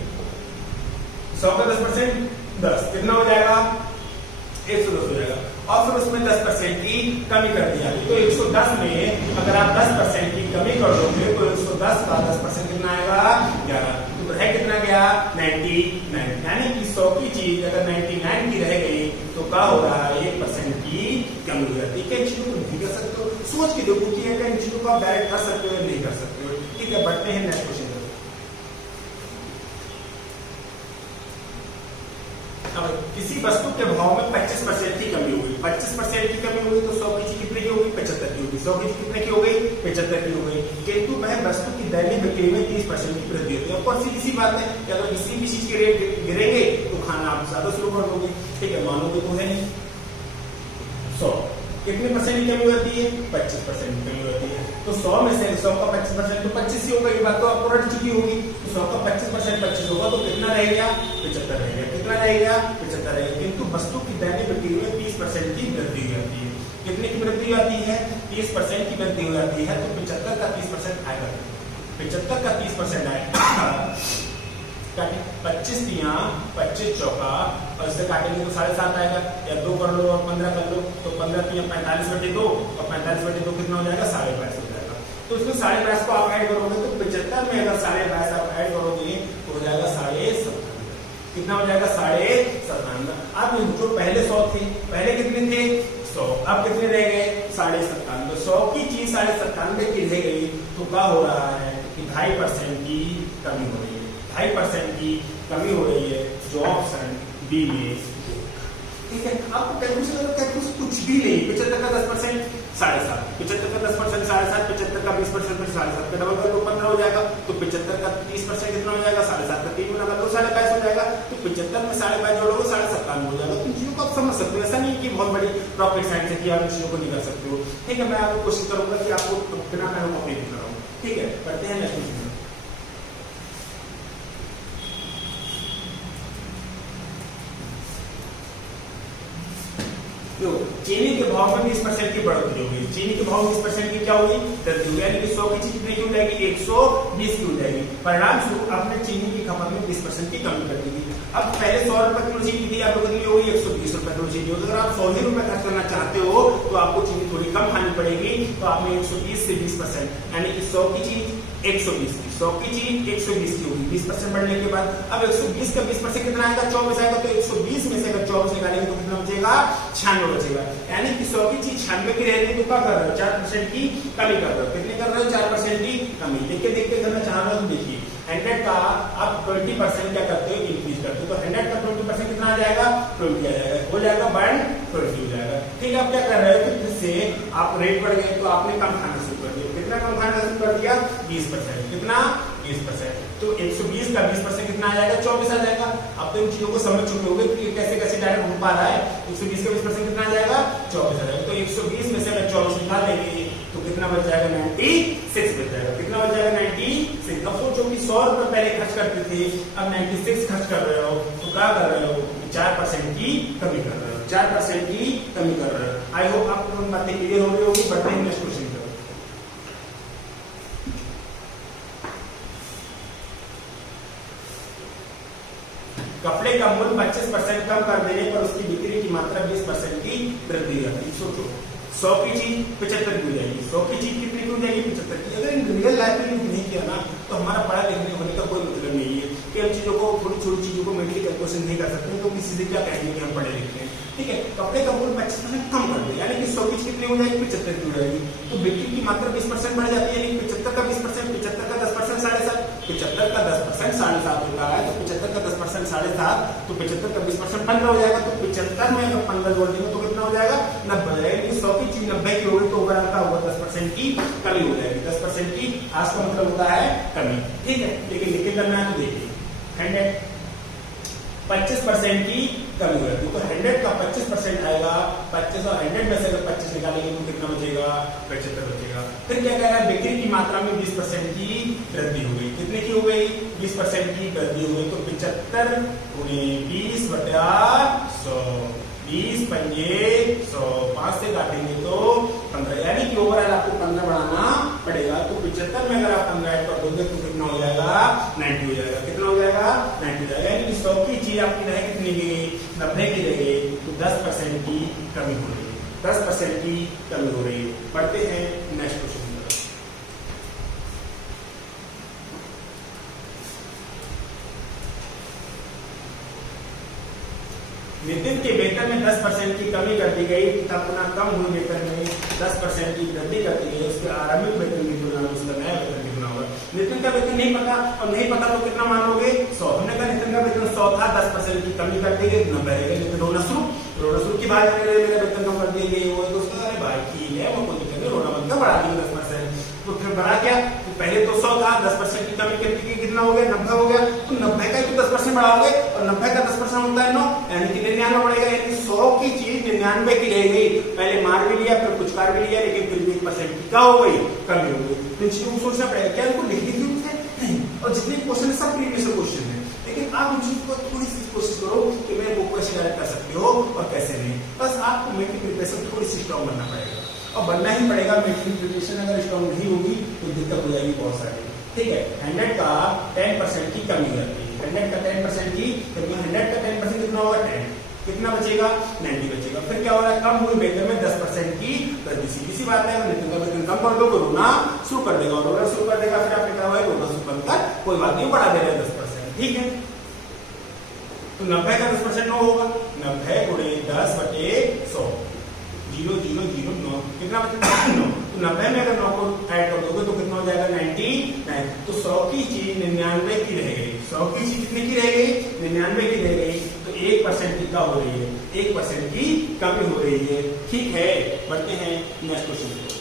100 का 10%, 10 कितना हो जाएगा? 110 हो जाएगा। और फिर उसमें 10% की कमी कर दी जाती है, तो 110 में अगर आप 10% की कमी कर दोगे तो 110 का 10% कितना आएगा? 11। तो रह कितना गया? 99। यानी कि 100 की चीज अगर 99 की रह गई तो क्या हो रहा है? 1% की कमी हो जाती है। क्या इन चीजों को नहीं कर सकते हो? सोच के देखो कि इन चीजों को आप डायरेक्ट कर सकते हो या नहीं कर सकते हो। ठीक है, बढ़ते हैं नेक्स्ट क्वेश्चन। किसी वस्तु के भाव में 25% की कमी हो गई, 25% की कमी हो गई तो 100 की चीज कितने की हो गई? 75 की हो गई। 100 की चीज कितने की हो गई? 75 की हो गई। किंतु वह वस्तु की दैनिक बिक्री में 30% की वृद्धि होती है। और सीधी सी बात है कि अगर किसी भी चीज के रेट गिरेंगे तो खाना आप ज्यादा शुरू कर दोगे। ठीक है, मानोगे तो है नहीं। 100 कितने परसेंट की कमी हो जाती है? 25% की कमी होती है। तो 100 में से 100 का 25% तो 25 ही होगा। ये बात तो आपको रट चुकी होगी। तो 100 का 25% 25 होगा तो कितना रहेगा? 75 रहेगा। कितना रहेगा? 75 रहेगा। किंतु वस्तु की दैनिक बिक्री में 30% की वृद्धि हो जाती है। कितने की वृद्धि आती है? 30% की वृद्धि हो जाती है। तो 75 का 30% आएगा, 75 का 30% आएगा। 25 दिया 25 चौका, और इससे काटेंगे तो 7.5 आएगा, या 2 कर लो और 15 कर लो, तो 15 दिया 45/2, और 45/2 कितना हो जाएगा? 22.5 हो जाएगा। तो इसमें 22.5 को आप ऐड करोगे तो 75 में अगर 22.5 आप ऐड करोगे तो हो जाएगा 97। कितना हो जाएगा? 97। अब जो पहले 100 थे, पहले कितने थे? 100, अब कितने रह गए? 97। 100 की चीज 97 की रह गई तो क्या हो रहा है कि 2.5% की कमी हो रही है। 2.5% की कमी हो रही है, जो ऑप्शन बी में। ठीक है, आपको कैलकुलेशन कुछ भी नहीं, 75 का 10%, 7.5, 75 का 10% 7.5, 75 का 20% 7.5 का डबल कर लो 15 हो जाएगा। तो 75 का 30% कितना हो जाएगा? 7.5 का 3 गुना कर लो 22.5 हो जाएगा। तो 75 में 22.5 जोड़ोगे 57.5 हो जाएगा। तो इन चीजों को आप समझ सकते हो, ऐसा नहीं कि बहुत बड़ी रॉकेट साइंस है कि आप इन चीजों को नहीं कर सकते हो। ठीक है, मैं आपको कोशिश करूंगा कि आपको बिना मैं कॉपी कर रहा हूँ। ठीक है, करते हैं नेक्स्ट क्वेश्चन। चीनी के भाव में 20% की बढ़ोतरी होगी। चीनी के भाव में 20% की क्या होगी? वृद्धि होगी, यानी कि 100 की चीज कितने की हो जाएगी? 120 की हो जाएगी। परिणाम स्वरूप आपने चीनी की खपत में 20% की कमी कर दी थी। अब पहले 100 रुपए किलो चीनी थी, आप कितनी होगी? 120 रुपए किलो चीनी होगी। अगर आप 100 ही रुपए खर्च करना चाहते हो तो आपको चीनी थोड़ी कम खानी पड़ेगी। तो आपने 120 से 20%, यानी कि 100 की चीज 120 की, 100 की चीज 120 की होगी। 20% बढ़ने के बाद अब 120 का 20% कितना आएगा? 24 आएगा। तो 120 में से अगर 24 निकालेंगे तो कितना बचेगा? 96 बचेगा। यानी कि 100 की चीज 96 की रह रही है, तो क्या कर रहे हो? 4% की कमी कर रहे हो। कितने कर रहे हो? 4% की कमी। देखते देखते करना चाह रहे हो तो देखिए 100 का आप 20% क्या करते हो? इंक्रीज करते हो। तो 100 का 20% कितना आ जाएगा? 20 आ जाएगा, हो जाएगा 120 हो जाएगा। ठीक है, आप क्या कर रहे हो? फिर से आप रेट बढ़ गए तो आपने कम खाना शुरू कर दिया। कितना कम खाना शुरू कर दिया? 20%। कितना? 20%। तो 120 का 20% कितना आ जाएगा? 24 आ जाएगा। अब तो इन चीजों को समझ चुके होंगे कि कैसे कैसे डायरेक्ट हो पा रहा है। 120 का 20% कितना आ जाएगा? 24 आ जाएगा। तो 120 में से अगर 24 निकाल लेंगे तो कितना बच जाएगा? 96 बच जाएगा। कितना बच जाएगा? 96। अब सोचो कि 100 रुपए पहले खर्च करते थे, अब 96 खर्च कर रहे हो, तो क्या कर रहे हो? 4% की कमी कर रहे हो। 4% की कमी कर रहे हो। आई होप आपको बातें क्लियर हो रही होगी। बढ़ते हैं नेक्स्ट क्वेश्चन। कपड़े का मूल्य 25% कम कर देने पर उसकी बिक्री की मात्रा 20% की वृद्धि होती है। सोचो 100 की चीज 75 की हो जाएगी। 100 की चीज कितनी की हो जाएगी? 75 की। अगर इन रियल लाइफ में नहीं किया ना तो हमारा पढ़ा लिखने होने का कोई मतलब नहीं है कि हम चीजों को, थोड़ी छोटी चीजों को मेंटली कैलकुलेशन नहीं कर सकते तो किसी से क्या कहेंगे कि हम पढ़े लिखते हैं। ठीक है, कपड़े का मूल्य 25% कम कर दे, यानी कि 100 की कितनी हो जाएगी? 75 की हो जाएगी। तो बिक्री की मात्रा 20% बढ़ जाती है, यानी 75 का 20%, 75 का 10% 7.5, 75 का 10% 7.5 होता है। तो 75 का 10% 7.5, तो 75 का 20% 15 हो जाएगा। तो 75 में अगर 15 जोड़ देंगे तो कितना हो जाएगा? 90 हो जाएगा। 100 की चीज 90 की होगी तो ओवरऑल का होगा 10% की कमी हो जाएगी। 10% की आज का मतलब होता है कमी। ठीक है, लेकिन लिखे करना है तो देखिए 100 25% की कमी हो जाती है। तो 100 का 25% आएगा। 25 और 100 में से अगर 25 निकालेंगे तो कितना बचेगा? 75 बचेगा। फिर क्या कह रहा है? बिक्री की मात्रा में 20% की वृद्धि हो गई। कितने की हो गई? 20% की वृद्धि हो गई। तो 75 गुणे 20 बटा 100, 20 पंजे 100, 5 से काटेंगे तो 15, यानी कि ओवरऑल आपको 15 बढ़ाना पड़ेगा। तो 75 में अगर आप 15 ऐड कर दोगे तो कितना हो जाएगा? 90 हो जाएगा। कितना हो जाएगा? 90 हो जाएगा। यानी कि 100 की चीज आपकी रहे कितनी की? 90 की रह गई। तो 10% की कमी हो रही है। 10% की कमी हो रही है। पढ़ते हैं नेक्स्ट क्वेश्चन। नितिन के वेतन में 10% की कमी कर दी गई तथा पुनः कम हुई वेतन में 10% की वृद्धि कर दी गई। उसके आरंभिक वेतन की तुलना में उसका नया वेतन कितना होगा? नितिन का वेतन नहीं पता, और नहीं पता तो कितना मान लोगे? 100। हमने कहा नितिन का वेतन 100 था, 10% की कमी कर दी गई, 90 रहेगा। नितिन रोना शुरू की बात कर रहे मेरा वेतन कम कर दिया गया। वो दोस्तों अरे भाई ठीक है, वो कोई दिक्कत नहीं, रोना मत कर, बढ़ा दिया 10%। तो फिर बढ़ा क्या? तो पहले तो 100 था, 10% की कमी कर दी गई, कितना हो गया? 90 हो गया। तो 90 का 10% बढ़ाओगे और 90 का 10% होता है 9, यानी कि 99 बढ़ेगा। यानी 100 की चीज 99 की रह गई। पहले मार भी लिया, फिर कुछ कार भी लिया, लेकिन फिर भी 1% की क्या हो गई? कमी हो गई। तो इन चीजों को सोचना पड़ेगा। क्या इनको लिख दी नहीं? और जितने क्वेश्चन है सब प्रीवियस क्वेश्चन है, लेकिन आप उन चीज को थोड़ी सी कोशिश करो कि मैं वो क्वेश्चन कर सकते हो और कैसे नहीं। बस आपको मेंटल प्रिपरेशन थोड़ी सी स्ट्रॉन्ग बनना पड़ेगा, और बनना ही पड़ेगा। मेंटल प्रिपरेशन अगर स्ट्रॉन्ग नहीं होगी तो दिक्कत हो जाएगी बहुत सारी। ठीक है, 100 का 10% की कमी करती है। 100 का 10% की कमी, 100 का 10% कितना होगा? 10। कितना बचेगा? 90 बचेगा। फिर क्या हो रहा है? कम हुई वेतन में 10% की वृद्धि। सीधी सी बात है, नितिन का वेतन कम कर दो तो रोना शुरू कर देगा, और रोना शुरू कर देगा। फिर आपने कहा भाई रोना शुरू कर, कोई बात नहीं, बढ़ा देगा 10%। ठीक है, तो 90 का 10% 9 होगा। 90 गुणे 10 बटे 100, 0 0 0 9, कितना बचेगा? 9। तो 90 में अगर 9 को ऐड कर दोगे तो कितना हो जाएगा? 99। तो 100 की चीज 99 की रह गई। 100 की चीज कितने की रह गई? 99 की रह गई। तो 1% की क्या हो रही है, 1% की कमी हो रही है। ठीक है, बढ़ते हैं नेक्स्ट क्वेश्चन पे।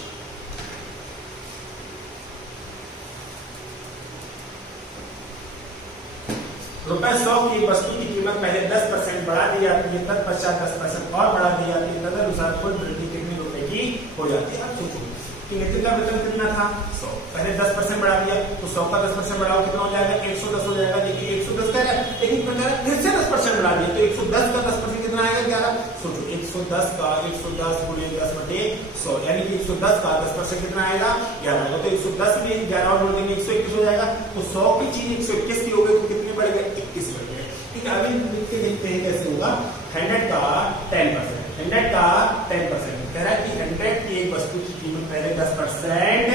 ₹100 की वस्तु की कीमत पहले 10% बढ़ा दी जाती है, तत्पश्चात 10% और बढ़ा दी जाती है, तदनुसार कुल वृद्धि कितने रुपए की हो जाती है। अब सोचो कि निश्चित का वेतन कितना था 100, पहले 10% बढ़ा दिया तो 100 का 10% बढ़ाओ कितना हो जाएगा 110 हो जाएगा। देखिए 110 कह रहा है, लेकिन फिर से 10% बढ़ा दिया तो 110 का 10% कितना आएगा 11। सोचो 110 का 110 गुणे 10 बटे 100, यानी कि 110 का 10% कितना आएगा 11 आएगा। तो 110 में 11 और जोड़ देंगे 121 हो जाएगा। तो 100 की चीज 121 की हो गई तो कितने बढ़ गए 21 बढ़ गए। ठीक है, अभी लिख के देखते हैं कैसे होगा। 100 का 10%, 100 का 10% कह रहा है कि 100 की एक वस्तु की कीमत पहले 10%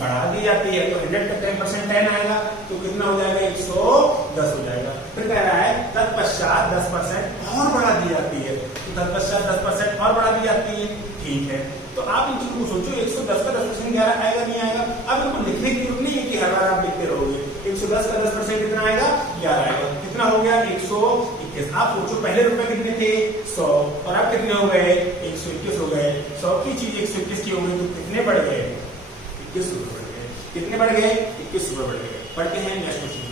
बढ़ा दी जाती है, तो 100 का 10% 10 आएगा तो कितना हो जाएगा 110 हो जाएगा। फिर कह रहा है तत्पश्चात 10% और बढ़ा दी जाती है, तो तत्पश्चात 10% और बढ़ा दी जाती है। ठीक है, तो आप इन चीजों को सोचो 110 का 10% 11 आएगा नहीं आएगा। अब इनको लिखने की जरूरत नहीं है कि हर बार आप लिखते रहोगे। 110 का 10% कितना आएगा 11 आएगा, कितना हो गया 121। आप सोचो पहले रुपए कितने थे 100 और अब कितने हो गए 121 हो गए। 100 की चीज 121 की हो गई तो कितने बढ़ गए 21 रुपए बढ़ गए। कितने बढ़ गए 21 रुपए बढ़ गए। पढ़ते हैं नेक्स्ट क्वेश्चन।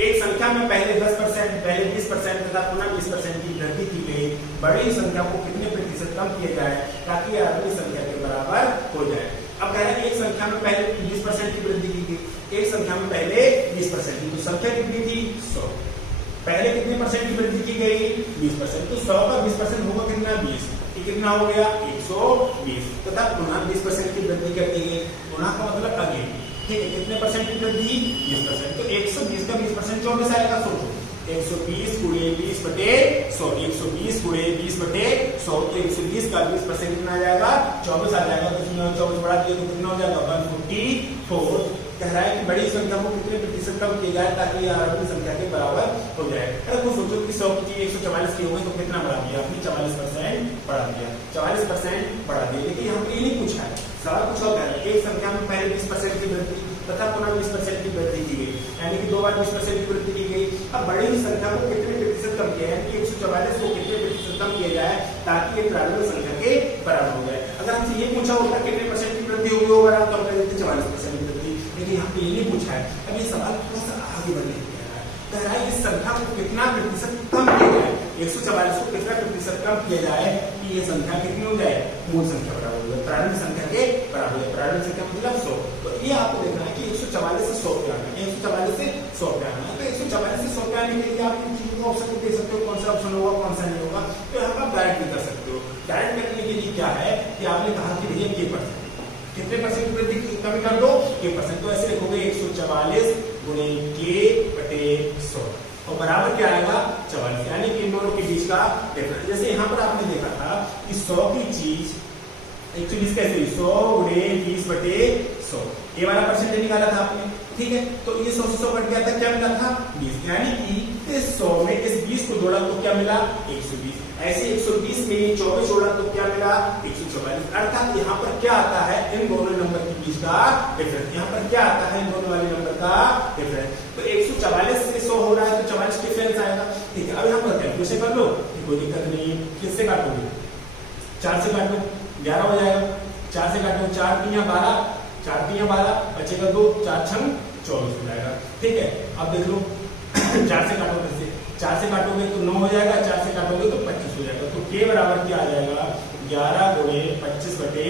एक संख्या में पहले 10%, पहले 20% तथा पुनः 20% की वृद्धि की गई, बड़ी संख्या को कितने प्रतिशत कम किया जाए ताकि यह अगली संख्या के बराबर हो जाए। अब कह रहे हैं एक संख्या में पहले 20% की वृद्धि की गई, एक संख्या में पहले 20% की, तो संख्या कितनी थी 100, पहले कितने परसेंट की वृद्धि की गई 20%, तो 100 का 20% होगा कितना 20, ये कितना हो गया 120 तथा पुनः 20% की वृद्धि करती है। पुनः का मतलब अगेन। ठीक है, कितने परसेंट की वृद्धि 20%, तो 120 का 20% 24 आएगा। सोचो 120 गुणे 20 बटे 100, 120 गुणे 20 बटे 100, तो 120 का 20% कितना आ जाएगा 24 आ जाएगा। तो 24 बढ़ा दिया तो कितना हो जाएगा 144। कह रहा है कि बड़ी संख्या को कितने प्रतिशत कम किया जाए ताकि आरोपी संख्या के बराबर हो जाए। अगर वो सोचो कि 100 की चीज 144 की हो गई तो कितना बढ़ा दिया आपने 44% बढ़ा दिया, 44% बढ़ा दिया। लेकिन यहाँ पे ये नहीं पूछा है, सवाल कुछ और है। एक संख्या में पहले 20% की वृद्धि तथा पुनः 20% की वृद्धि की गई, यानी कि 2 बार 20% की वृद्धि की गई। अब बड़ी संख्या को कितने प्रतिशत कम किया है, 144 को कितने प्रतिशत कम किया जाए ताकि ये प्रारंभिक संख्या के बराबर हो जाए। अगर हमसे ये पूछा होता कितने परसेंट की वृद्धि होगी होगा आप कम कर देते 44% की वृद्धि, लेकिन यहाँ पे ये नहीं पूछा है। अब ये सवाल थोड़ा सा आगे बढ़ने कह रहा है इस संख्या को कितना प्रतिशत कम किया जाए, 144 को कितना प्रतिशत कम किया जाए कि ये संख्या कितनी हो जाए मूल संख्या बराबर हो जाए, प्रारंभिक संख्या के बराबर हो जाए। प्रारंभिक संख्या मतलब 100, तो ये आपको देखना है कि 144 से 100 पे आना है, 144 से 100 पे आना है। तो 144 से 100 पे आने के लिए आप इन चीजों को ऑप्शन दे सकते हो, कौन सा ऑप्शन होगा कौन सा नहीं होगा। तो यहाँ पर आप डायरेक्ट भी कर सकते हो। डायरेक्ट करने के लिए क्या है कि आपने कहा कि भैया के परसेंट कितने परसेंट की वृद्धि कमी कर दो k%, तो ऐसे लिखोगे 144 गुणे k बटे 100 और बराबर क्या आएगा 44, यानी कि इन दोनों के बीच का डिफरेंस। जैसे यहाँ पर आपने देखा था कि 100 की चीज 120 कैसे 100 गुणे 20 बटे 100, ये वाला परसेंटेज निकाला था आपने। ठीक है, तो ये 100 से 100 कट गया था, क्या मिला था 20, यानी कि इस 100 में इस 20 को जोड़ा तो क्या मिला 120, ऐसे 120 में 24 जोड़ा तो क्या मिला 144। अर्थात यहाँ पर क्या आता है इन दोनों नंबर के बीच का डिफरेंस, यहाँ पर क्या आता है इन दोनों वाले नंबर का डिफरेंस। तो 144 से 100 हो रहा है तो 44 डिफरेंस आएगा। ठीक है, अब यहाँ पर कैलकुलेशन कर लो, कोई दिक्कत नहीं। किससे काटोगे 4 से काटो 11 हो जाएगा, 4 से काटो 4 3 12, 4 3 12 बचेगा 2, 4 6 24 हो जाएगा। ठीक है, अब देख लो 4 से काटो, फिर से 4 से काटोगे तो 9 हो जाएगा, 4 से काटोगे तो 25 हो जाएगा। तो k बराबर क्या आ जाएगा 11 गुणे 25 बटे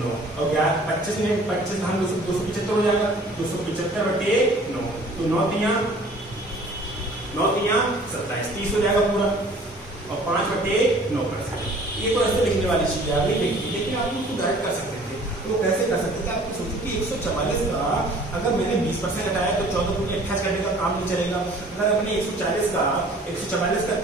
9 और 25 में 25 हम 275 हो जाएगा, 275 बटे 9, तो 9 3 27 30 हो जाएगा पूरा और 5 बटे 9%। ये तो ऐसे लिखने वाली चीज है, अभी लिखी, लेकिन आप उसको डायरेक्ट कर सकते थे। तो कैसे कर सकते थे, आपको सोचो कि 144 का अगर मैंने 20% हटाया तो 14 दूनी 28 करने का काम नहीं चलेगा। अगर अपने 144 का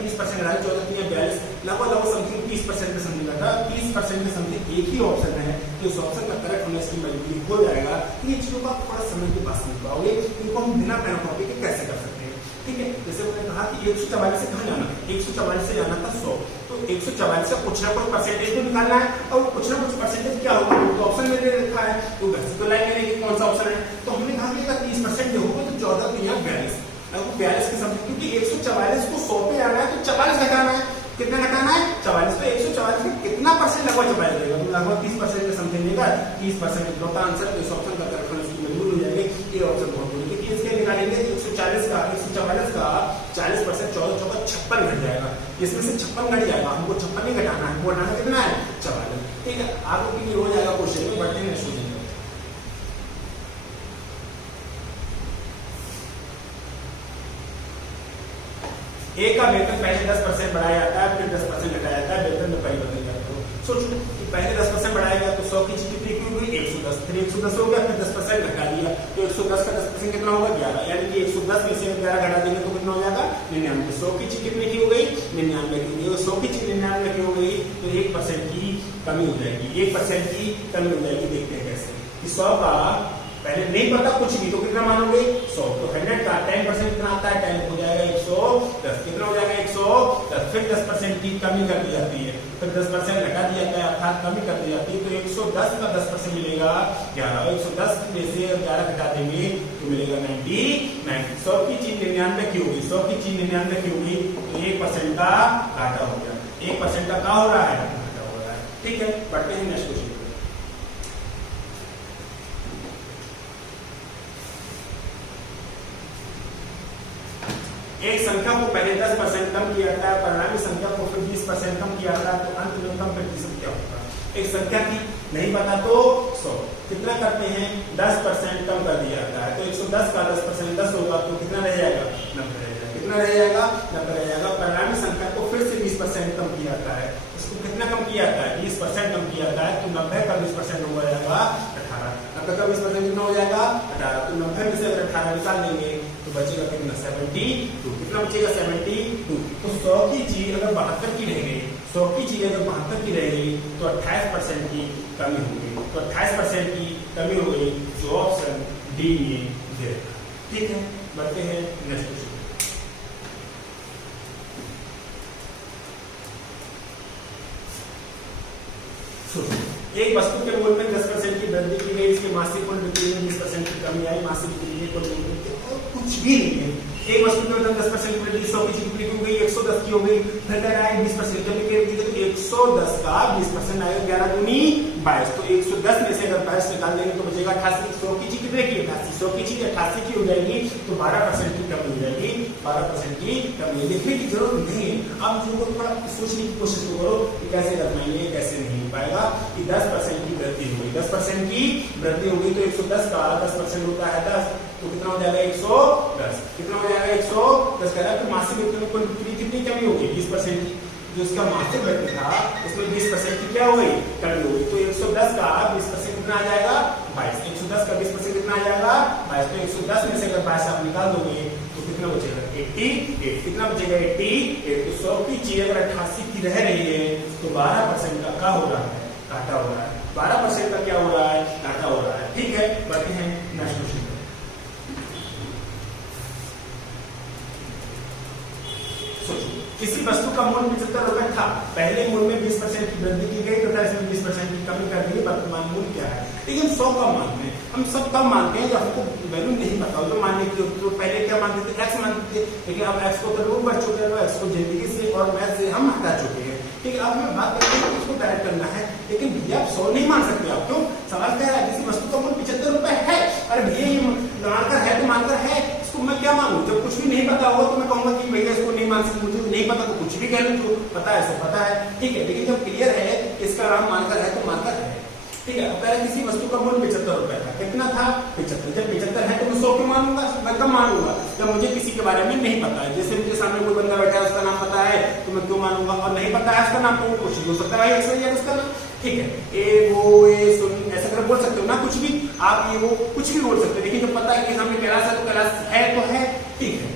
30% हटाया 14 दूनी 42, लगभग समथिंग 30% में समझेगा था, 30% में समथिंग एक ही ऑप्शन है, तो इस ऑप्शन का करेक्ट होने की मजबूरी हो जाएगा। ये चीजों का थोड़ा समय के बाद समझ पाओगे, इनको हम बिना पेन कॉपी के कैसे कर सकते हैं। ठीक है, जैसे मैंने कहा कि 144 से कहाँ जाना, 144 से जाना था 100, तो 144 का कुछ ना कुछ परसेंटेज तो निकालना है, और कुछ ना कुछ परसेंटेज क्या होगा तो ऑप्शन में दे रखा है, तो घर से तो लाइन में कौन सा ऑप्शन है, तो हमने कहा कि 30% जो होगा तो 14 तो यहाँ 42, आपको 42 के समथिंग, क्योंकि 144 को 100 पे आना है तो 44 घटाना है, कितना घटाना है 44, तो 144 में कितना परसेंट लगभग 44 रहेगा, तो लगभग 30% के समथिंग देगा, 30% होता आंसर, तो इस ऑप्शन का करेक्शन इसकी मजबूत हो जाएगी, ये ऑप्शन बहुत बड़ी, क्योंकि इसके निकालेंगे 144 का 40% 14 14 56 घट जाएगा, इसमें से 56 घट जाएगा, हमको 56 नहीं घटाना है, हमको घटाना कितना है 44, ठीक है, आगे के लिए हो जाएगा क्वेश्चन में, बढ़ते हैं स्टूडेंट। ए का वेतन पहले 10% बढ़ाया जाता है, फिर 10% घटाया जाता है, वेतन में परिवर्तन करते हो, सोचो कि पहले 10% बढ़ाया गया तो 100 की चीज कितनी की हुई 110, फिर 110 हो गया, फिर 10% घटा दिया, तो 110 का 10% कितना होगा 11, यानी कि 110 में से 11 घटा देंगे तो कितना हो जाएगा 99, 100 की चीज कितनी की हो गई 99 की, 100 की चीज 99 की हो गई, तो 1% की कमी हो जाएगी, 1% की कमी हो जाएगी, देखते हैं कैसे, 100 का पहले नहीं पता कुछ भी तो कितना मानोगे 100, तो 100 का 10% कितना आता है 10 हो जाएगा 110, कितना हो जाएगा 110, फिर 10% की कमी कर दी जाती है, फिर 10% घटा दिया जाता है अर्थात कमी कर दी जाती है, तो 110 का 10% मिलेगा 11, 110 में से 11 घटा देंगे तो मिलेगा 99, 100 की चीज 99 की होगी, 100 की चीज 99 की होगी, तो 1% का घाटा हो गया, 1% का क्या हो रहा है घाटा हो रहा है, ठीक है, बढ़ते हैं नेक्स्ट क्वेश्चन। एक संख्या को पहले 10% कम किया जाता है, परिणामी संख्या को फिर 20% कम किया जाता है, तो अंत में कम प्रतिशत क्या होगा, एक संख्या की नहीं पता तो 100, कितना करते हैं 10% कम कर दिया जाता है, तो 110 का 10% 10 होगा, तो कितना रह जाएगा 90 रह जाएगा, कितना रह जाएगा 90 रह जाएगा, परिणामी संख्या को फिर से 20% कम किया जाता है, इसको कितना कम किया जाता है 20% कम किया जाता है, तो 90 का 20% हो जाएगा 18, 90 का 20% कितना हो जाएगा 18, तो 90 में से अगर 18 निकाल देंगे तो बचेगा कितना 72, कितना बचेगा 72, तो 100 की चीज अगर 72 की रह गई, 100 की चीज अगर 72 की रह गई तो 28% की कमी हो गई, तो 28% की कमी हो गई, जो ऑप्शन डी में दे, ठीक है, बढ़ते हैं नेक्स्ट क्वेश्चन। एक वस्तु के मूल्य में 10% की वृद्धि की गई, इसके मासिक कुल बिक्री में 20% की कमी आई, मासिक बिक्री कुल कुछ भी नहीं है, एक वस्तु के मतलब 10% की वृद्धि, 100 की बिक्री हो गई 110 की हो गई, फिर कह रहा है 20% की बिक्री, तो 110 का 20% आएगा 11 दूनी 22, तो 110 में से अगर 22 निकाल देंगे तो बचेगा 88, 100 की चीज कितने की 88, 100 की चीज 88 की हो जाएगी, तो 12% की कमी हो जाएगी, 12% की कमी, लिखने की जरूरत नहीं है, आप जो थोड़ा सोचने की कोशिश करो कि कैसे करवाएंगे, कैसे नहीं हो पाएगा, कि 10% की वृद्धि हो गई, 10% की वृद्धि हो गई, तो 110 का 10% होता है 10, तो कितना हो जाएगा 110, कितना हो जाएगा 110 कह रहा है, तो मासिक बिक्री कितनी कमी होगी 20% की, जो इसका मासिक बिक्री था उसमें 20% की क्या हो गई कमी हो गई, तो 110 का 20% कितना आ जाएगा 22, 110 का 20% कितना आ जाएगा 22, तो 110 में से अगर 22 आप निकाल दोगे तो कितना बचेगा 88, कितना बचेगा 88, तो 100 की चीज अगर 88 की रह रही है तो 12% का क्या हो रहा है घाटा हो रहा है, 12% का क्या हो रहा है घाटा हो रहा है, ठीक है, बढ़ते हैं नेक्स्ट क्वेश्चन। किसी वस्तु का मूल्य 75 रुपए था, पहले मूल्य में 20% की वृद्धि की गई तथा इसमें 20% की कमी कर दी, वर्तमान मूल्य क्या है, लेकिन 100 कम मानते हैं, हम सब कम मानते हैं जब हमको वैल्यू नहीं पता हो, तो मानने की तो पहले क्या मानते थे x मानते थे, लेकिन अब x को तो रूप बढ़ चुके हैं, x को जिंदगी से और मैथ से हम हटा चुके हैं, ठीक है, अब हमें बात करते हैं इसको डायरेक्ट करना है, लेकिन भैया आप 100 नहीं मान सकते, आप क्यों, सवाल क्या है किसी वस्तु का मूल्य 75 रुपए है, अरे भैया ये मानकर है तो मानकर है, इसको मैं क्या मानूं, जब कुछ भी नहीं पता होगा तो मैं कहूंगा कि भैया इसको नहीं मान सकते, मुझे नहीं पता तो कुछ भी कह लूं, जो पता है सो पता है, ठीक है, लेकिन जब क्लियर है इसका नाम मानकर है तो मानकर है, ठीक है, पहले किसी वस्तु का मूल्य 75 रुपए था, कितना था 75, जब 75 है तो मैं 100 क्यों मानूंगा, मैं कम मानूंगा, जब मुझे किसी के बारे में नहीं पता है, जैसे मुझे सामने कोई बंदा बैठा है उसका नाम पता है तो मैं क्यों मानूंगा, और नहीं पता है उसका नाम तो कुछ भी हो सकता है भाई, ऐसा ही है उसका नाम, ठीक है, ए वो ए सुन ऐसा कर बोल सकते हो ना, कुछ भी आप ये वो कुछ भी बोल सकते हैं, लेकिन जब पता है कि सामने कैलाश है तो कैलाश है तो है, ठीक है,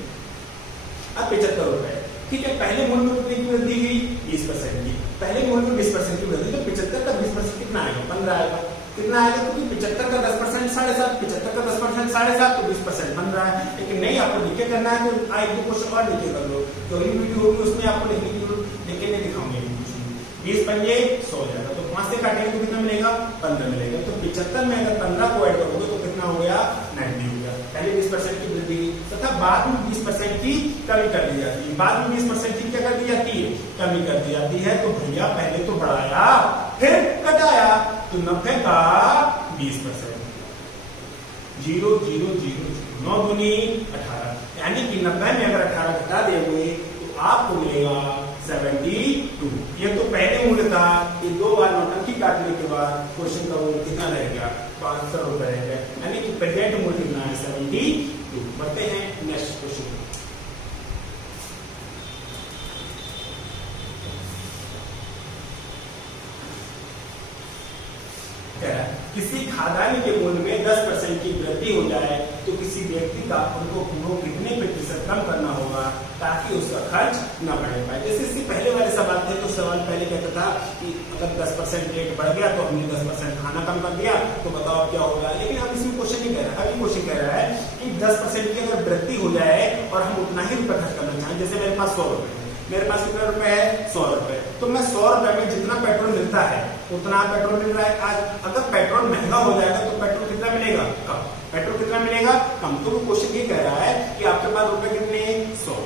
अब 75 रुपए, ठीक है, पहले मूल्य में कितनी की वृद्धि हुई 20% की, पहले मूल्य में 20% की वृद्धि, तो 75 का 20% कितना आएगा 15 आएगा, कितना आएगा, क्योंकि 75 का 10% 7.5, 75 का 10% 7.5, तो 20% बन रहा है, लेकिन नहीं आपको लिखे करना है तो एक दो क्वेश्चन और लिखे कर लो, जो अगली वीडियो होगी उसमें आपको लिखने की लिखे नहीं दिखाऊंगे, 20 पंजे 100 हो जाएगा, तो 5 से काटेंगे तो कितना मिलेगा 15 मिलेगा। तो 75 में अगर 15 को ऐड करोगे तो कितना हो गया 90 हो गया। पहले 20% की वृद्धि तथा बाद में 20% की कमी कर दी जाती है। बाद में 20% की क्या कर दी जाती है, कमी कर दी जाती है। तो भैया पहले तो बढ़ाया फिर घटाया, तो 90 का 20%, 0 0 0 9 दूनी 18, यानी कि 90 में अगर 18 घटा देंगे तो आपको मिलेगा 72। ये तो पहले मूल्य था, ये 2 बार नौटंकी काटने के बाद क्वेश्चन का मूल्य कितना रहेगा 500 रुपए रहेगा, यानी कि प्रेजेंट मूल्य कितना है 72। बढ़ते हैं नेक्स्ट क्वेश्चन। किसी खाद्यान्न के मूल्य में 10% की वृद्धि हो जाए तो किसी व्यक्ति का उनको कितने प्रतिशत कम करना होगा ताकि उसका खर्च न बढ़े पाए। जैसे इससे पहले वाले सवाल थे तो सवाल पहले कहता था कि अगर 10% रेट बढ़ गया तो हमने 10% खाना कम कर दिया, तो बताओ क्या होगा। लेकिन अब इसमें क्वेश्चन नहीं कह रहा है, अभी क्वेश्चन कह रहा है कि 10% की अगर वृद्धि हो जाए और हम उतना ही रुपए खर्च करना चाहें, जैसे मेरे पास 100 रुपए, मेरे पास कितना रुपए है 100 रुपए, तो मैं 100 रुपए में जितना पेट्रोल मिलता है उतना पेट्रोल मिल रहा है आज। अगर पेट्रोल महंगा हो जाएगा तो पेट्रोल कितना मिलेगा कम, पेट्रोल कितना मिलेगा कम। तो वो क्वेश्चन ये कह रहा है कि आपके पास रुपए कितने 100,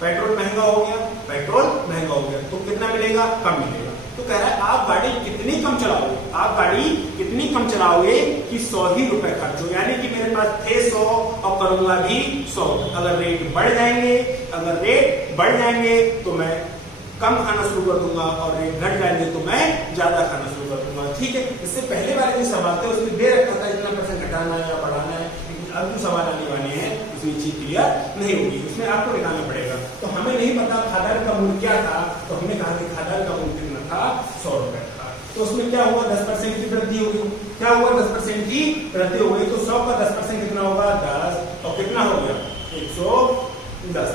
पेट्रोल महंगा हो गया, पेट्रोल महंगा हो गया तो कितना मिलेगा कम मिलेगा। तो कह रहा है आप गाड़ी कितनी कम चलाओगे, आप गाड़ी कितनी कम चलाओगे कि 100 ही रुपए खर्च हो, यानी कि मेरे पास थे 100 और करूंगा भी 100। अगर रेट बढ़ जाएंगे, अगर रेट बढ़ जाएंगे तो मैं कम खाना शुरू कर दूंगा और रेट घट जाएंगे तो मैं ज्यादा खाना शुरू कर दूंगा। ठीक है, इससे पहले वाले जो सवाल थे उसमें दे रखा था इतना % घटाना है या बढ़ाना है, लेकिन अब जो सवाल आने वाले हैं उसमें चीज क्लियर नहीं होगी, उसमें आपको निकालना पड़ेगा। तो हमें नहीं पता खाद्यान्न का मूल्य क्या था, तो हमने कहा कि खाद्यान्न का मूल्य कितना था 100 रुपए था। तो उसमें क्या हुआ 10% की वृद्धि हो गई, क्या हुआ 10% की वृद्धि हो गई, तो 100 का 10% कितना होगा 10, और कितना हो गया 110।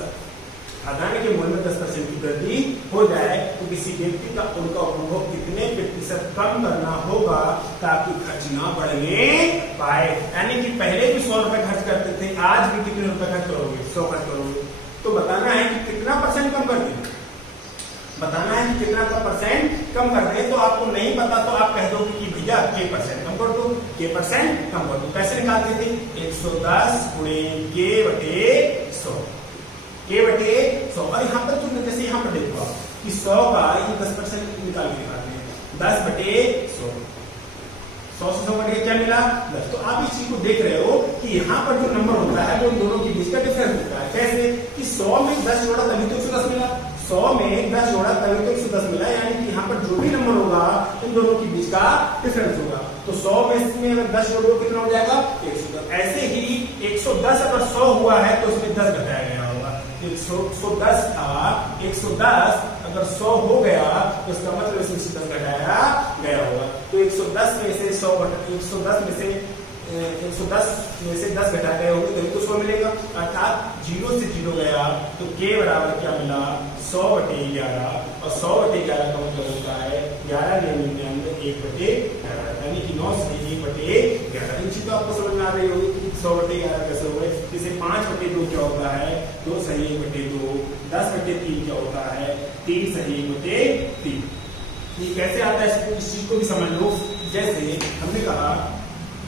खाद्यान्न के मूल्य में 10% की वृद्धि हो जाए तो किसी व्यक्ति का उनका उपभोग कितने प्रतिशत कम करना होगा ताकि खर्च ना बढ़ने पाए। यानी कि पहले भी 100 रुपए खर्च करते थे, आज भी कितने रुपए खर्च करोगे 100 खर्च करोगे। तो बताना है कि कितना % कम कर दें, बताना है कि कितना का % कम कर दें। तो आपको नहीं पता तो आप कह दो कि भैया K% कम कर दो, K% कम कर दो। कैसे निकालते थे 110 गुणे K/100, K/100। और यहाँ पर जो जैसे यहाँ पर देखो आप कि 100 का ये 10% निकाल के दिखाते हैं, 10/100, 100 से 100 बढ़ क्या मिला 10। तो आप इस चीज को देख रहे हो कि यहाँ पर जो नंबर होता है वो इन दोनों के बीच का डिफरेंस होता है। कैसे कि 100 में 10 जोड़ा तभी तो 110 मिला, 100 में 10 जोड़ा तभी तो 110 मिला, यानी कि यहाँ पर जो भी नंबर होगा इन दोनों के बीच का डिफरेंस होगा। तो 100 में अगर 10 जोड़ो कितना हो जाएगा 110। ऐसे ही 110 अगर 100 हुआ है तो उसमें 10 घटाया गया होगा, 110 था 110 अगर 100 हो गया तो इसका मतलब इसमें से 10 घटाया गया होगा। तो 110 में से 110 में से 10 घटा गए होंगे तभी तो 100 मिलेगा। अर्थात 0 से 0 गया तो K बराबर क्या मिला 100/11, और 100/11 का मतलब होता है 11 यानी कि 9 से 1/11। इन चीजों आपको समझ में आ रही होगी कि 100/11 कैसे हो गए। जैसे 5/2 क्या होता है 2 सही 1/2, 10/3 क्या होता है 3 सही 1/3। ये कैसे आता है इस चीज को भी समझ लो। जैसे हमने कहा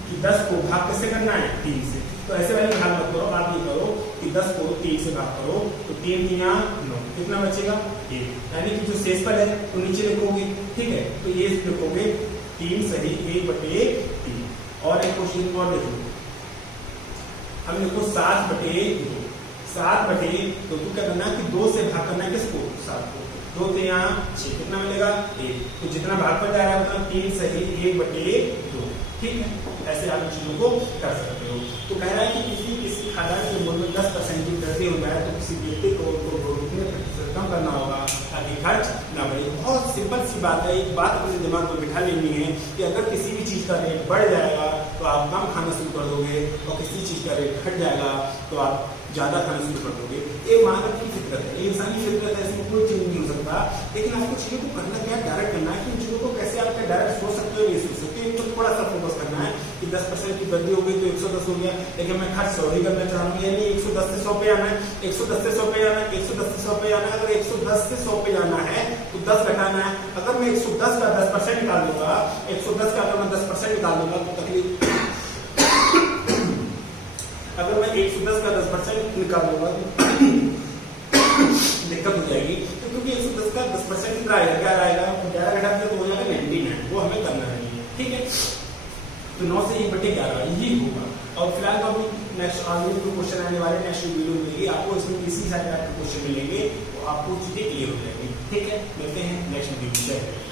कि 10 को भाग कैसे करना है 3 से, तो ऐसे वाले भाग मत करो, आप ये करो कि 10 को 3 से भाग करो तो 3 3 9, कितना बचेगा 1, यानी कि जो शेषफल है वो नीचे लिखोगे। ठीक है, तो ये लिखोगे 3 सही 1/3। और एक क्वेश्चन और देखो, हम लिखो 7/2, 7/2 तो क्या करना है कि 2 से भाग करना है किसको 7 को, 2 3 6, कितना मिलेगा 1। तो जितना भाग पर जा रहा है उतना 3 सही 1/2। ठीक है, ऐसे आप चीजों को कर सकते हो। तो कह रहा है कि किसी खाद्यान्न के मूल्य में 10% की वृद्धि हो जाए तो किसी व्यक्ति को कितने प्रतिशत कम करना होगा ताकि खर्च ना बढ़े। बहुत सिंपल सी बात है, एक बात अपने दिमाग में बिठा लेनी है कि अगर किसी भी चीज का रेट बढ़ जाएगा तो आप कम खाना शुरू कर दोगे, और किसी चीज का रेट घट जाएगा तो आप ज्यादा खाना शुरू कर दोगे। ये मानव की फितरत है, ये इंसानी फितरत है, इसमें कोई चेंज नहीं हो सकता। लेकिन आपको चीजों को करना क्या डायरेक्ट करना है कि उन चीजों को कैसे आप डायरेक्ट सोच सकते हो, ये सोच सकते हो, तो थोड़ा सा फोकस करना है कि 10% की वृद्धि हो गई तो 110 हो गया, लेकिन मैं खर्च 100 ही करना चाह रहा हूँ, यानी 110 से 100 पे आना है, 110 से 100 पे आना है, 110 से 100 पे आना है। अगर 110 से 100 पे जाना है तो 10 घटाना है। अगर मैं 110 का 10% निकाल दूंगा, 110 का अगर मैं 10% निकाल दूंगा तो तकलीफ अगर मैं 110 का 10% निकाल दूंगा तो दिक्कत हो जाएगी, तो क्योंकि 110 का 10% कितना आएगा, क्या आएगा, 11 घटा दिया तो हो जाएगा 99, वो हमें करना नहीं है, ठीक है। तो 9 से 1/11 यही होगा। और फिलहाल तो अभी नेक्स्ट आगे जो क्वेश्चन आने वाले नेक्स्ट वीडियो मिलेगी आपको, इसमें इसी साइड का क्वेश्चन मिलेंगे तो आपको चीजें क्लियर हो जाएगी, ठीक है। मिलते हैं नेक्स्ट वीडियो में।